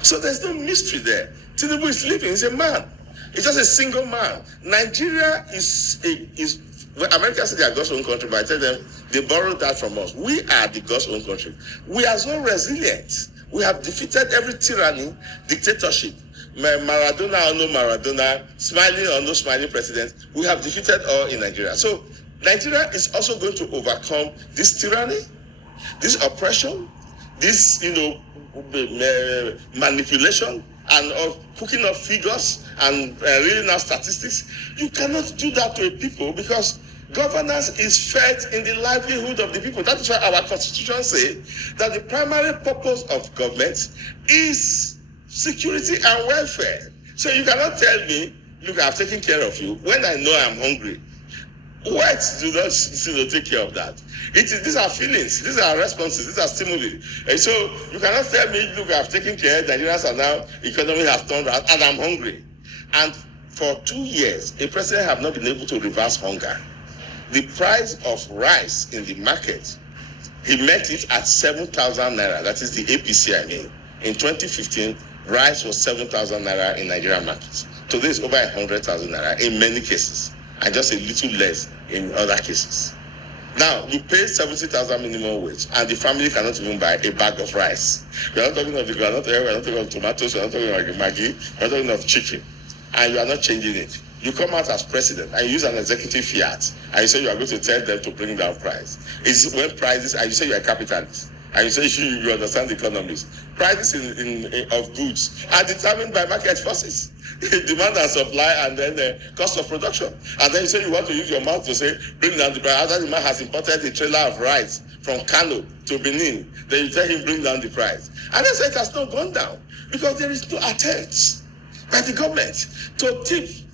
So there's no mystery there. Tinubu is living, he's a man. He's just a single man. Nigeria is well, America said they are God's own country, but I tell them they borrowed that from us. We are the God's own country. We are so resilient. We have defeated every tyranny, dictatorship, Maradona or no Maradona, smiling or no smiling president. We have defeated all in Nigeria. So Nigeria is also going to overcome this tyranny, this oppression, this manipulation and of cooking up figures and reading out statistics. You cannot do that to a people because Governance is felt in the livelihood of the people. That is why our constitution says that the primary purpose of government is security and welfare. So you cannot tell me, look, I've taken care of you when I know I'm hungry. Whites do not take care of that. These are feelings, these are responses, these are stimuli. And so you cannot tell me, look, I've taken care, Nigerians are now, economy has turned around, and I'm hungry. And for 2 years, a president have not been able to reverse hunger. The price of rice in the market, he met it at 7,000 naira. That is the APC, I mean. In 2015, rice was 7,000 naira in Nigerian markets. Today it's over 100,000 naira in many cases, and just a little less in other cases. Now, you pay 70,000 minimum wage, and the family cannot even buy a bag of rice. We are not talking of the groundnut oil, we are not talking of tomatoes, we are not talking of Maggi, we are talking of chicken, and you are not changing it. You come out as president and you use an executive fiat, and you say you are going to tell them to bring down price. It's when prices, and you say you are a capitalist, and you say you understand the economics. Prices of goods are determined by market forces, demand and supply, and then the cost of production. And then you say you want to use your mouth to say bring down the price. After the man has imported a trailer of rice from Kano to Benin, then you tell him bring down the price. And they say it has not gone down because there is no attempt by the government to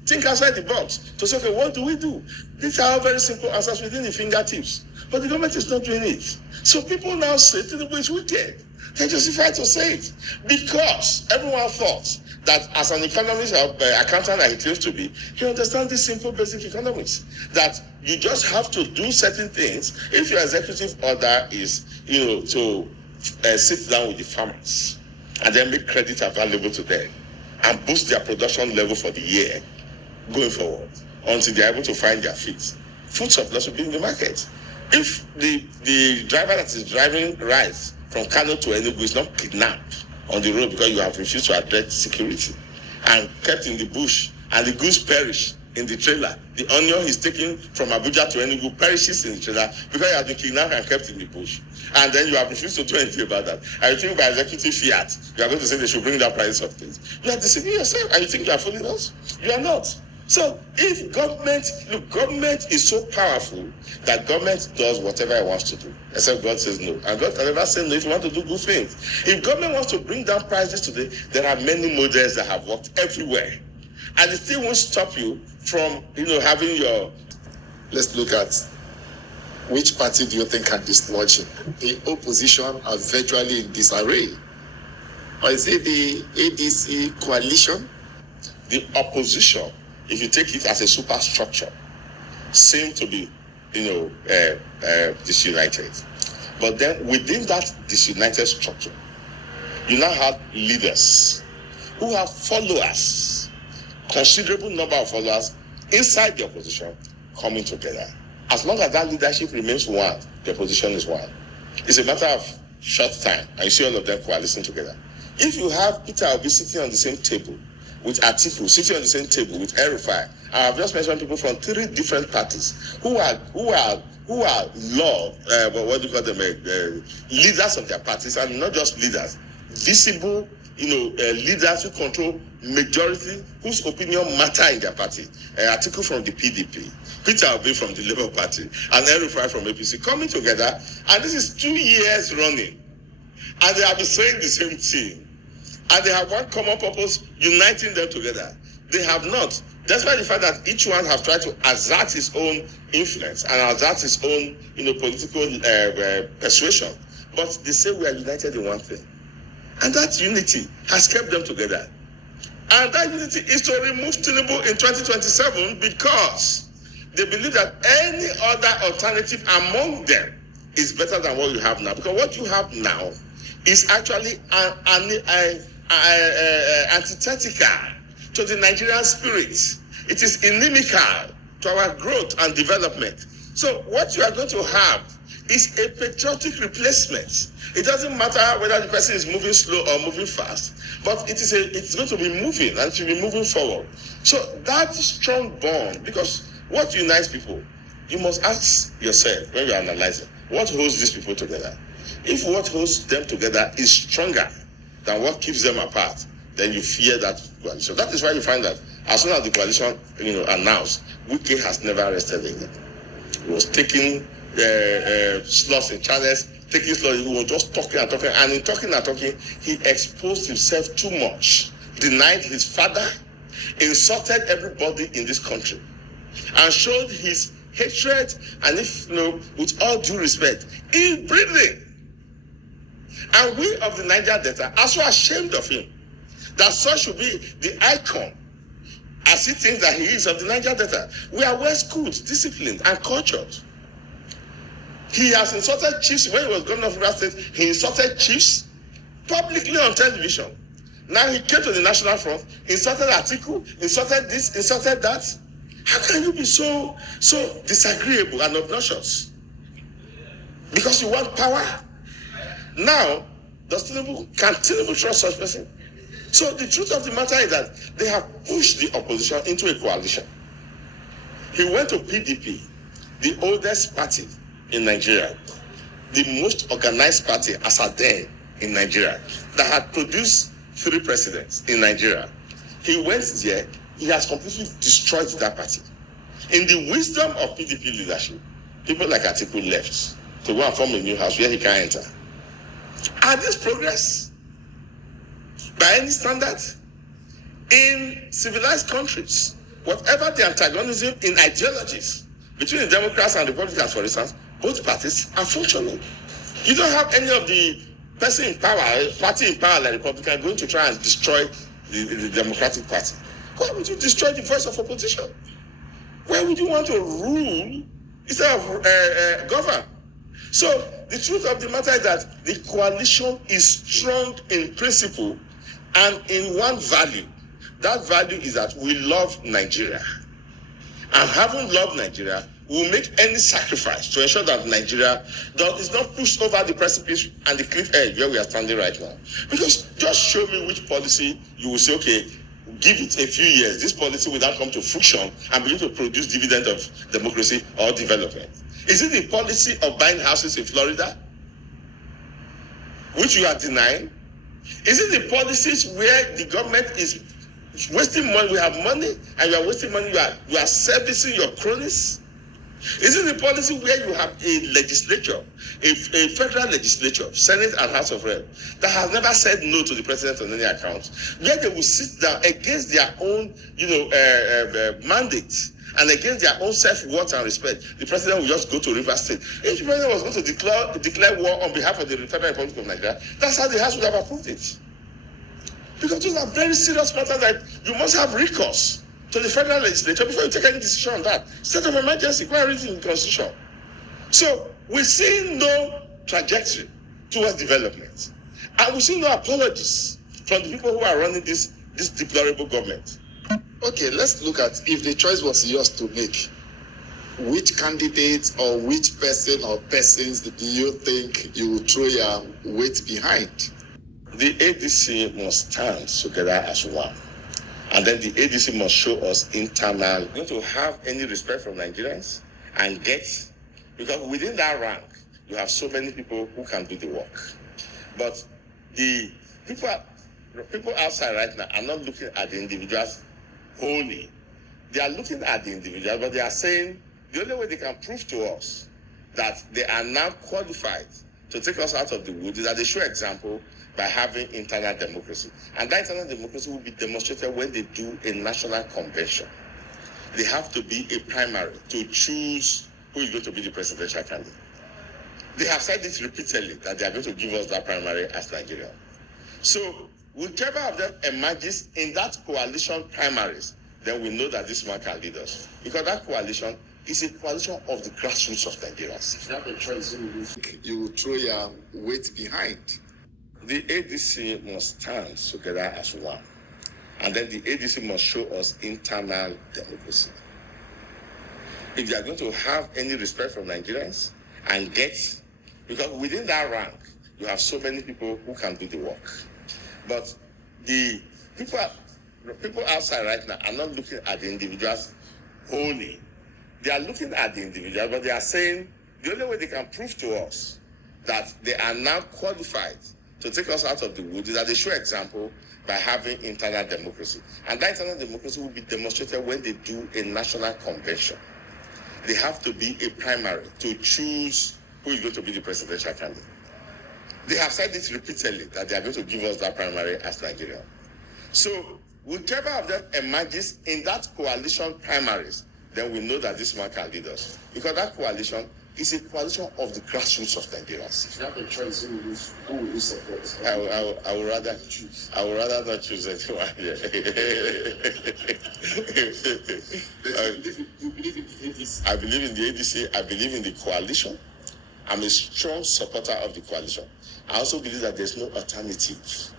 think outside the box, to say, okay, what do we do? These are all very simple answers within the fingertips. But the government is not doing it. So people now say Tinubu is wicked. They justify to say it. Because everyone thought that as an economist or accountant that he claims to be, he understands this simple basic economics. That you just have to do certain things. If your executive order is, to sit down with the farmers and then make credit available to them and boost their production level for the year going forward until they are able to find their feet. Food surplus will be in the market. If the driver that is driving rice from Kano to Enugu is not kidnapped on the road because you have refused to address security and kept in the bush, and the goods perish in the trailer, the onion he's taken from Abuja to Enugu perishes in the trailer because you have been kidnapped and kept in the bush, and then you have refused to do anything about that. And you think by executive fiat you are going to say they should bring down prices of things. You are deceiving yourself, and you think you are fooling us. You are not. So if government is so powerful that government does whatever it wants to do, except God says no. And God can never say no if you want to do good things. If government wants to bring down prices today, there are many models that have worked everywhere. And it still won't stop you from, having your... Let's look at which party do you think can dislodge him? The opposition are virtually in disarray. Or is it the ADC coalition? The opposition, if you take it as a superstructure, seem to be, disunited. But then within that disunited structure, you now have leaders who have followers, considerable number of followers inside the opposition coming together. As long as that leadership remains one, the opposition is one. It's a matter of short time, and you see all of them coalescing together. If you have Peter Obi sitting on the same table with Atiku, sitting on the same table with Erufai, I have just mentioned people from 3 different parties who are leaders of their parties, and not just leaders, visible, leaders who control majority, whose opinion matter in their party. Atiku from the PDP, Peter Obi from the Labour Party, and Erufai from APC coming together, and this is 2 years running, and they have been saying the same thing. And they have one common purpose, uniting them together. They have not. Despite the fact that each one have tried to assert his own influence and assert his own, political persuasion. But they say we are united in one thing. And that unity has kept them together. And that unity is to remove Tinubu in 2027 because they believe that any other alternative among them is better than what you have now. Because what you have now is actually antithetical to the Nigerian spirit. It is inimical to our growth and development. So what you are going to have is a patriotic replacement. It doesn't matter whether the person is moving slow or moving fast, but it's going to be moving, and it will be moving forward. So that strong bond, because what unites people, you must ask yourself when you are analyzing, what holds these people together? If what holds them together is stronger than what keeps them apart, then you fear that coalition. That is why you find that as soon as the coalition, announced, Wike has never rested again. He was taking slots in channels, taking slots. He was just talking and talking. And in talking and talking, he exposed himself too much, denied his father, insulted everybody in this country, and showed his hatred and, if you know, with all due respect, inbreeding. And we of the Niger Delta are so ashamed of him that such should be the icon, as he thinks that he is, of the Niger Delta. We are well schooled, disciplined, and cultured. He has insulted chiefs. When he was governor of Rivers State, he insulted chiefs publicly on television. Now he came to the National Front, insulted Atiku, insulted this, insulted that. How can you be so disagreeable and obnoxious? Because you want power? Now, can Tinubu trust such person? So the truth of the matter is that they have pushed the opposition into a coalition. He went to PDP, the oldest party in Nigeria, the most organized party as at then in Nigeria, that had produced 3 presidents in Nigeria. He went there, he has completely destroyed that party. In the wisdom of PDP leadership, people like Atiku left to go and form a new house where he can enter. Are this progress? By any standard? In civilized countries, whatever the antagonism in ideologies between the Democrats and Republicans, for instance, both parties are functioning. You don't have any of the party in power like Republican going to try and destroy the Democratic Party. Why would you destroy the voice of opposition? Why would you want to rule instead of govern? So the truth of the matter is that the coalition is strong in principle and in one value. That value is that we love Nigeria. And having loved Nigeria, we will make any sacrifice to ensure that Nigeria is not pushed over the precipice and the cliff edge where we are standing right now. Because just show me which policy you will say, okay, give it a few years, this policy will now come to fruition and begin to produce dividend of democracy or development. Is it the policy of buying houses in Florida, which you are denying? Is it the policies where the government is wasting money? We have money and you are wasting money. You are servicing your cronies. Is it the policy where you have a legislature, a federal legislature, Senate and House of Reps, that has never said no to the president on any account, where they will sit down against their own, mandate and against their own self-worth and respect? The president will just go to Rivers State. If the president was going to declare war on behalf of the Federal Republic of Nigeria, that's how the House would have approved it. Because those are very serious matters that you must have recourse to the federal legislature before you take any decision on that. State of emergency, quite written in the Constitution. So we see no trajectory towards development. And we see no apologies from the people who are running this deplorable government. Okay, let's look at, if the choice was yours to make, which candidate or which person or persons do you think you would throw your weight behind? The ADC must stand together as one. And then the ADC must show us internal, going to have any respect from Nigerians and because within that rank, you have so many people who can do the work. But the people outside right now are not looking at the individuals wholly. They are looking at the individuals, but they are saying the only way they can prove to us that they are now qualified to take us out of the woods is that they show example by having internal democracy. And that internal democracy will be demonstrated when they do a national convention. They have to be a primary to choose who is going to be the presidential candidate. They have said this repeatedly, that they are going to give us that primary as Nigeria. So whichever of them emerges in that coalition primaries, then we know that this man can lead us. Because that coalition is a coalition of the grassroots of Nigerians. If you have a choice, you will throw your weight behind. The ADC must stand together as one. And then the ADC must show us internal democracy. If they are going to have any respect from Nigerians and because within that rank, you have so many people who can do the work. But the people outside right now are not looking at the individuals wholly. They are looking at the individuals, but they are saying the only way they can prove to us that they are now qualified to take us out of the woods is that they show example by having internal democracy. And that internal democracy will be demonstrated when they do a national convention. They have to be a primary to choose who is going to be the presidential candidate. They have said it repeatedly that they are going to give us that primary as Nigeria. So whichever of them emerges in that coalition primaries, then we know that this man can lead us. Because that coalition is a coalition of the grassroots of Nigerians. If you have a choice, who will you support? I would rather choose. I would rather not choose anyone. You believe in the ADC? I believe in the ADC. I believe in the coalition. I'm a strong supporter of the coalition. I also believe that there's no alternative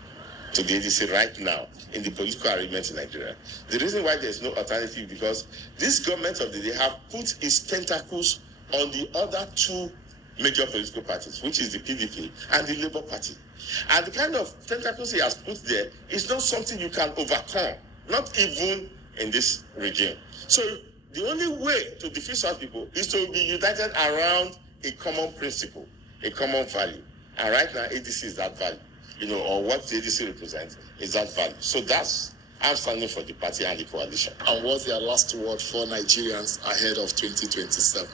to the ADC right now in the political arrangement in Nigeria. The reason why there's no alternative because this government of the day have put its tentacles on the other two major political parties, which is the PDP and the Labour Party. And the kind of tentacles he has put there is not something you can overcome, not even in this regime. So the only way to defeat such people is to be united around a common principle, a common value. And right now, ADC is that value, or what the ADC represents is that value. So I'm standing for the party and the coalition. And what's your last word for Nigerians ahead of 2027?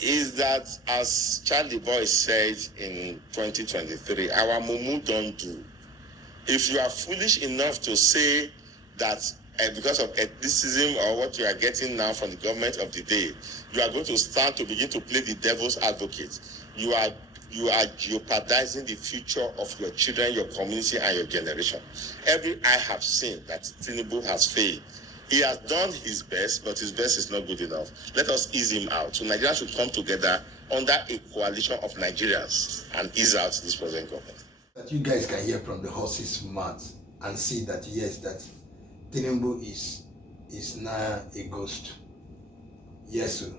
Is that, as Charlie Boy said in 2023, our mumu don't do. If you are foolish enough to say that because of ethnicism or what you are getting now from the government of the day, you are going to start to begin to play the devil's advocate. You are jeopardizing the future of your children, your community, and your generation. Every eye have seen that Tinubu has failed. He has done his best, but his best is not good enough. Let us ease him out. So Nigeria should come together under a coalition of Nigerians and ease out this present government. That you guys can hear from the horse's mouth and see that yes, that Tinubu is now a ghost. Yes, sir.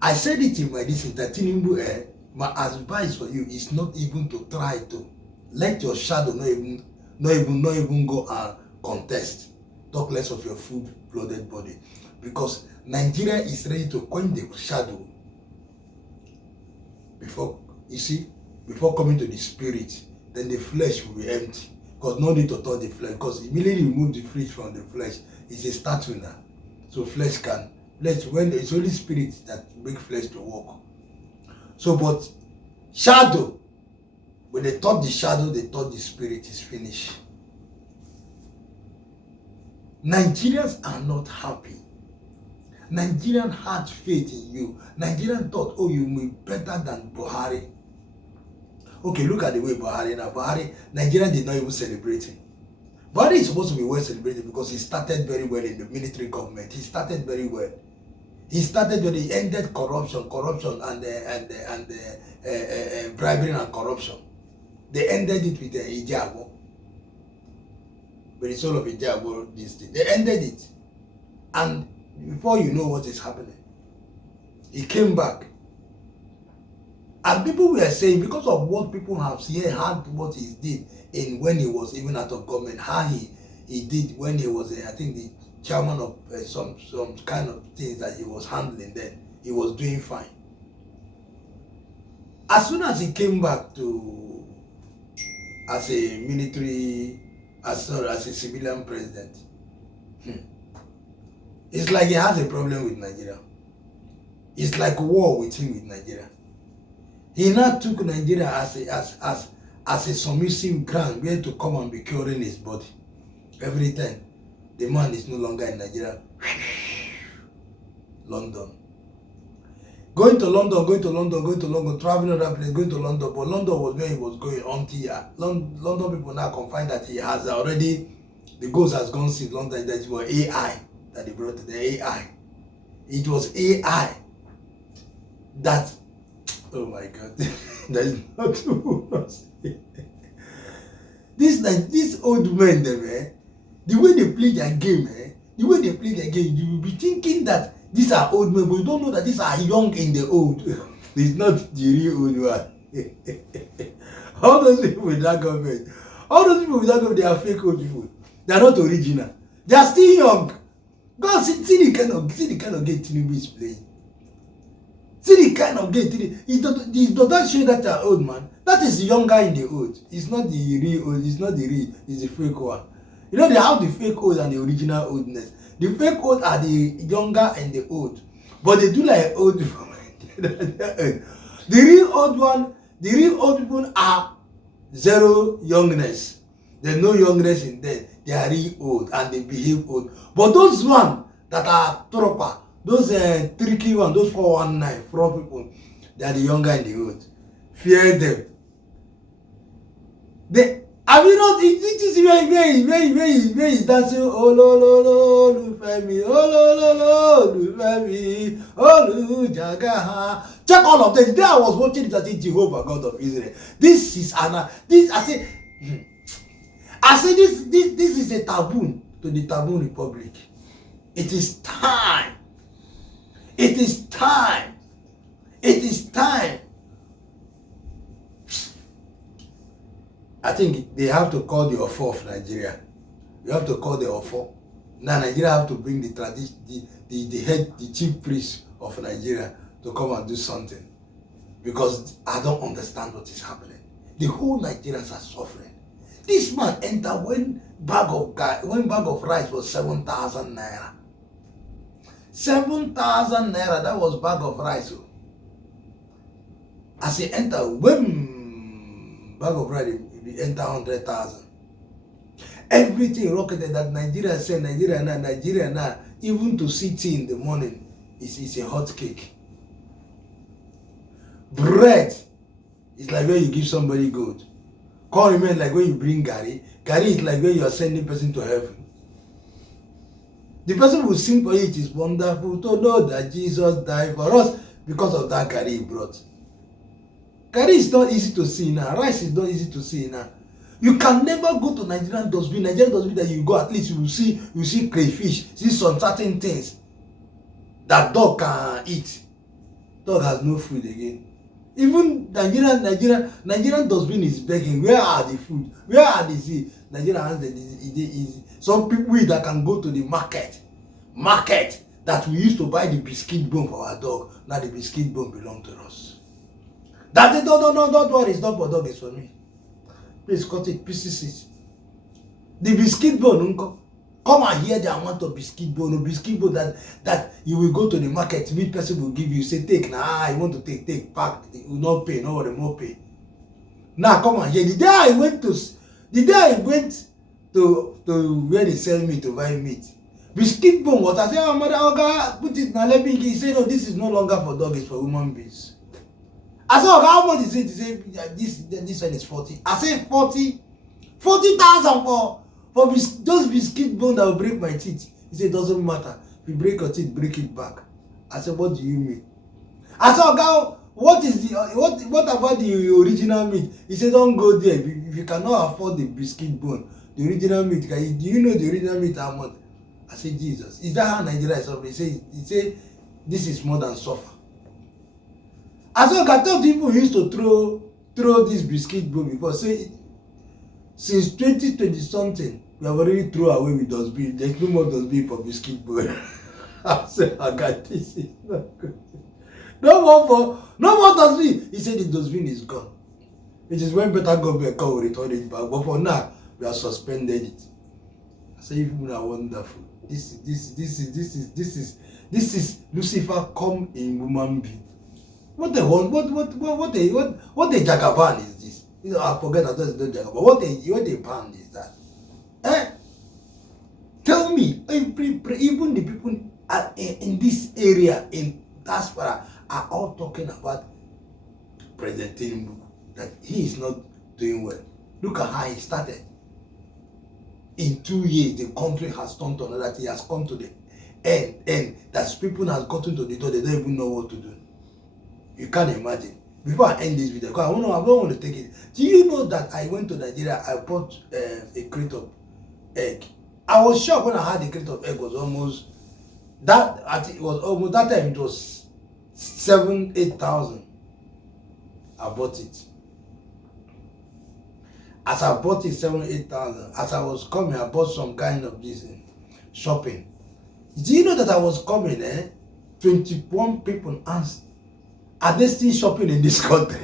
I said it in my this that Tinubu, my advice for you is not even to try to let your shadow not even go and contest. Talk less of your full-blooded body, because Nigeria is ready to quench the shadow before coming to the spirit. Then the flesh will be empty, because no need to touch the flesh, because immediately remove the flesh from the flesh is a statue now. So flesh when it's only spirit that make flesh to walk. So but shadow, when they touch the shadow, they touch the spirit, is finished. Nigerians are not happy. Nigerians had faith in you. Nigerians thought, oh, you will be better than Buhari. Okay, look at the way Buhari now. Nigeria did not even celebrate him. Buhari is supposed to be well celebrated because he started very well in the military government. He started very well. He ended corruption and bribery and corruption. They ended it with the Ijabo. But it's all of Ijabo, this thing. They ended it. And before you know what is happening, he came back. And people were saying, because of what people have heard what he did in when he was even out of government, how he did when he was, I think, the chairman of some kind of things that he was handling then, he was doing fine. As soon as he came back as a military, as a civilian president, it's like he has a problem with Nigeria. It's like war with him with Nigeria. He now took Nigeria as a submissive ground where to come and be curing his body. Every time the man is no longer in Nigeria. London. Going to London, traveling other place, going to London. But London was where he was going until London people now confirm that he has already, the ghost has gone since London. That it was AI that they brought to the AI. It was AI that, oh my God, that is not true. This old men, the way they play their game, you will be thinking that these are old men, but you don't know that these are young in the old. It's not the real old one. All those people with that government, they are fake old people. They are not original. They are still young. God, see the kind of game Tinubu is playing. See the kind of game Tinubu. It doesn't show that they are old, man. That is younger in the old. It's not the real old. It's not the real. It's the fake one. You know, they have the fake old and the original oldness. The fake old are the younger and the old. but they do like old people. The real old people are zero youngness. There's no youngness in them. They are real old and they behave old. But those one that are tropa, those tricky one, those 419 fraud people, they are the younger and the old. Fear them. They have you not? It is where he's dancing. Oh lo lo lo, Lufemi. Oh lo lo lo, Lufemi. Oh lu jagaha. Check all of them. The day I was watching it, I said, Jehovah God of Israel. This is this. I say this is a taboo to the taboo republic. It is time. It is time. It is time. I think they have to call the Ofo of Nigeria. You have to call the Ofo. Now Nigeria have to bring the tradition, the chief priest of Nigeria to come and do something. Because I don't understand what is happening. The whole Nigerians are suffering. This man entered when bag of rice was 7,000 naira. 7,000 naira, that was bag of rice. As he entered, when bag of rice, he entered 100,000. Everything rocketed that Nigeria said, Nigeria now, even to see tea in the morning is a hot cake. Bread is like when you give somebody gold. Corn remain like when you bring Gary. Gary is like when you are sending person to heaven. The person will sing for you, it is wonderful to know that Jesus died for us because of that Gary he brought. Gary is not easy to see now. Rice is not easy to see now. You can never go to Nigerian dustbin. Nigerian dustbin that you go, at least you will see crayfish, see some certain things that dog can eat. Dog has no food again. Even Nigerian dustbin is begging. Where are the food? Where are the seed? Nigeria has some people that can go to the market that we used to buy the biscuit bone for our dog. Now the biscuit bone belong to us. That they don't worry, it's not for dog, it's for me. Please cut it, pieces it. The biscuit bone, uncle. Come and hear the amount of biscuit bone that you will go to the market, meet person will give you, say take, nah, you want to take, pack, you will not pay, no worry, more pay. Now come and hear. The day I went to where they sell meat to buy meat, biscuit bone, what I say, oh mother, okay, put it now, let me get. He said, no, this is no longer for dog, it's for human beings. I said, okay, how much is it? He said, this one is 40. I said 40,000 for those biscuit bone that will break my teeth. He said, it doesn't matter. If you break your teeth, break it back. I said, what do you mean? I said, okay, what about the original meat? He said, don't go there. If you cannot afford the biscuit bone, the original meat, do you know the original meat how much? I said, Jesus, is that how Nigeria is suffering? He said, this is more than suffer. I said, I thought people used to throw this biscuit bone because say since 2020 something, we have already thrown away with dustbin. There's no more dustbin for biscuit bone. I said, I got this is not good. No more dustbin. He said the dustbin is gone. It is when better government come will return it back. But for now, we have suspended it. I said, you people are wonderful. This is Lucifer come in human being. What the jagaban is this? You know, I forget that that's not jagaban. What the ban is that? Tell me, even the people in this area in diaspora are all talking about President Tinubu, that he is not doing well. Look at how he started. In 2 years, the country has turned to another. He has come to the end. That people has gotten to the door. They don't even know what to do. You can't imagine. Before I end this video, because I don't want to take it. Do you know that I went to Nigeria? I bought a crate of egg. I was shocked when I had the crate of egg was almost that. I think it was almost that time. It was 7,000-8,000. I bought it. As I bought it 7,000-8,000, as I was coming, I bought some kind of this shopping. Do you know that I was coming? 21 people asked, are they still shopping in this country?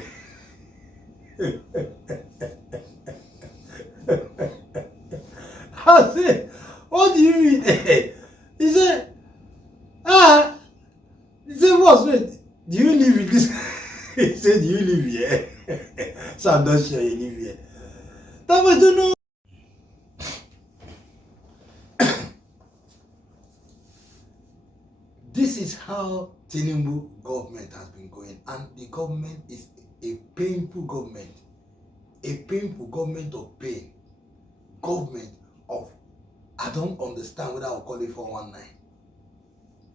I said, what do you mean? He said, Boss, wait, do you live in this? He said, do you live here? So I'm not sure you live here. That was don't know. This is how Tinubu government has been going, and the government is a painful government of pain, government of, I don't understand whether I'll call it 419.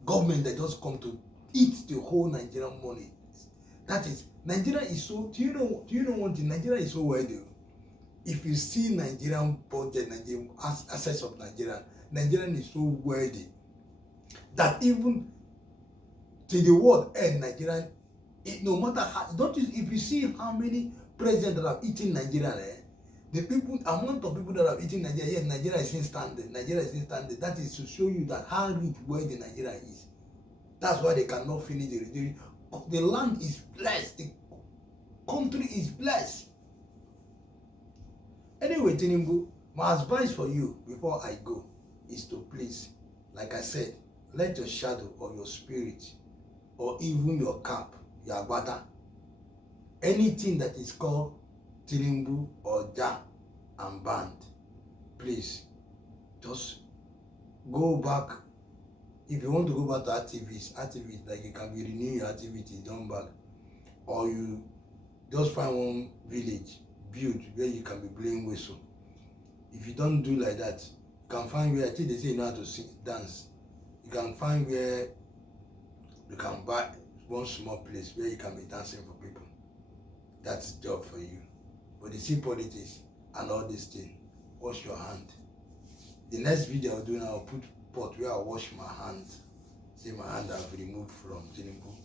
Government that just come to eat the whole Nigerian money. That is, Nigeria is so, do you know one thing? Nigeria is so wealthy. If you see Nigerian budget, Nigerian assets of Nigerian is so wealthy that even to the world end, Nigerian, no matter how, if you see how many presidents that have eaten Nigeria, the amount of people that have eaten Nigeria, yes, Nigeria is still standing. That is to show you that how rich wealthy Nigeria is. That's why they cannot finish the land is blessed. The country is blessed. Anyway, Tinubu, my advice for you before I go is to please, like I said, let your shadow or your spirit or even your cap, your agbada, anything that is called Tinubu or Ja and band, please just go back. If you want to go back to activists, like you can be renewing your activities, done back, or you just find one village build where you can be playing whistle. If you don't do like that, you can find where, I think they say you know how to sing, dance. You can find where you can buy one small place where you can be dancing for people. That's the job for you. But you see politics and all this thing, wash your hand. The next video I'll do now, I'll put pot where I wash my hands. See my hand I've removed from Tinubu.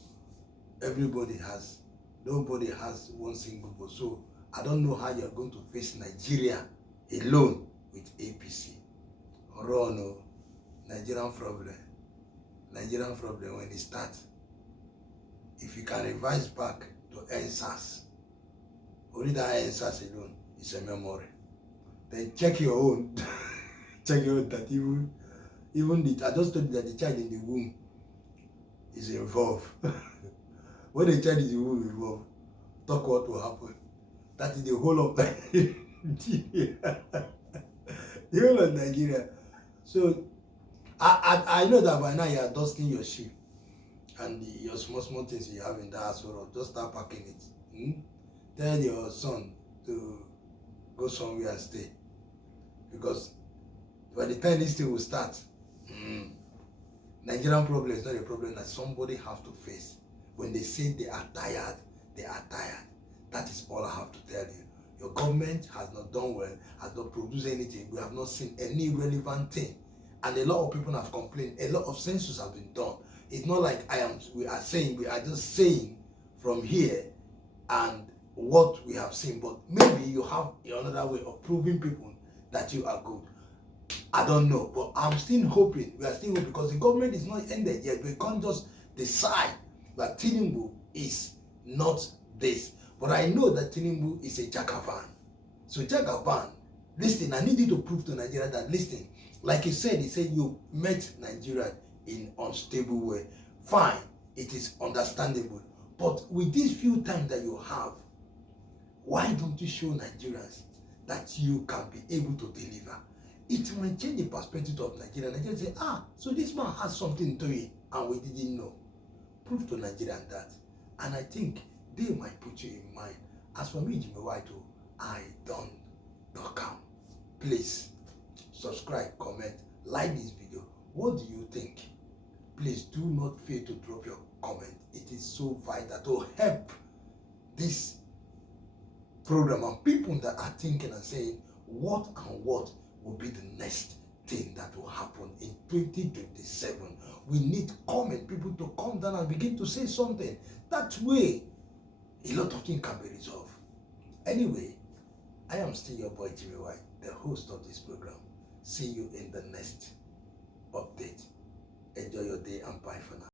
Nobody has one single vote. So I don't know how you're going to face Nigeria alone with APC. Run, Nigerian problem when it starts. If you can revise back to NSAS, only that NSAS alone is a memory. Then check your own. Check your own that even I just told you that the child in the womb is involved. When the child is in the womb involved, talk what will happen. That is the whole of Nigeria. The whole of Nigeria. So I know that by now you are dusting your shoe and your small things you have in the house, just start packing it. Tell your son to go somewhere and stay, because by the time this thing will start, Nigerian problem is not a problem that somebody have to face. When they say they are tired, they are tired. That is all I have to tell you. Your government has not done well, has not produced anything. We have not seen any relevant thing. And a lot of people have complained. A lot of census have been done. It's not like we are just saying from here and what we have seen. But maybe you have another way of proving people that you are good. I don't know, but I'm still hoping. We are still hoping because the government is not ended yet. We can't just decide that Tinubu is not this. But I know that Tinubu is a Jagaban. So Jagaban, listen, I need you to prove to Nigeria that, listen, like he said you met Nigeria in unstable way. Fine, it is understandable. But with these few times that you have, why don't you show Nigerians that you can be able to deliver? It might change the perspective of Nigeria. Nigeria say, so this man has something to it and we didn't know. Prove to Nigerians that. And I think they might put you in mind. As for me, Jimmy White, I don't come. Please subscribe, comment, like this video. What do you think? Please do not fail to drop your comment. It is so vital to help this program and people that are thinking and saying what will be the next thing that will happen in 2027. We need common people to come down and begin to say something. That way, a lot of things can be resolved. Anyway, I am still your boy Jimmy White, the host of this program. See you in the next update. Enjoy your day and bye for now.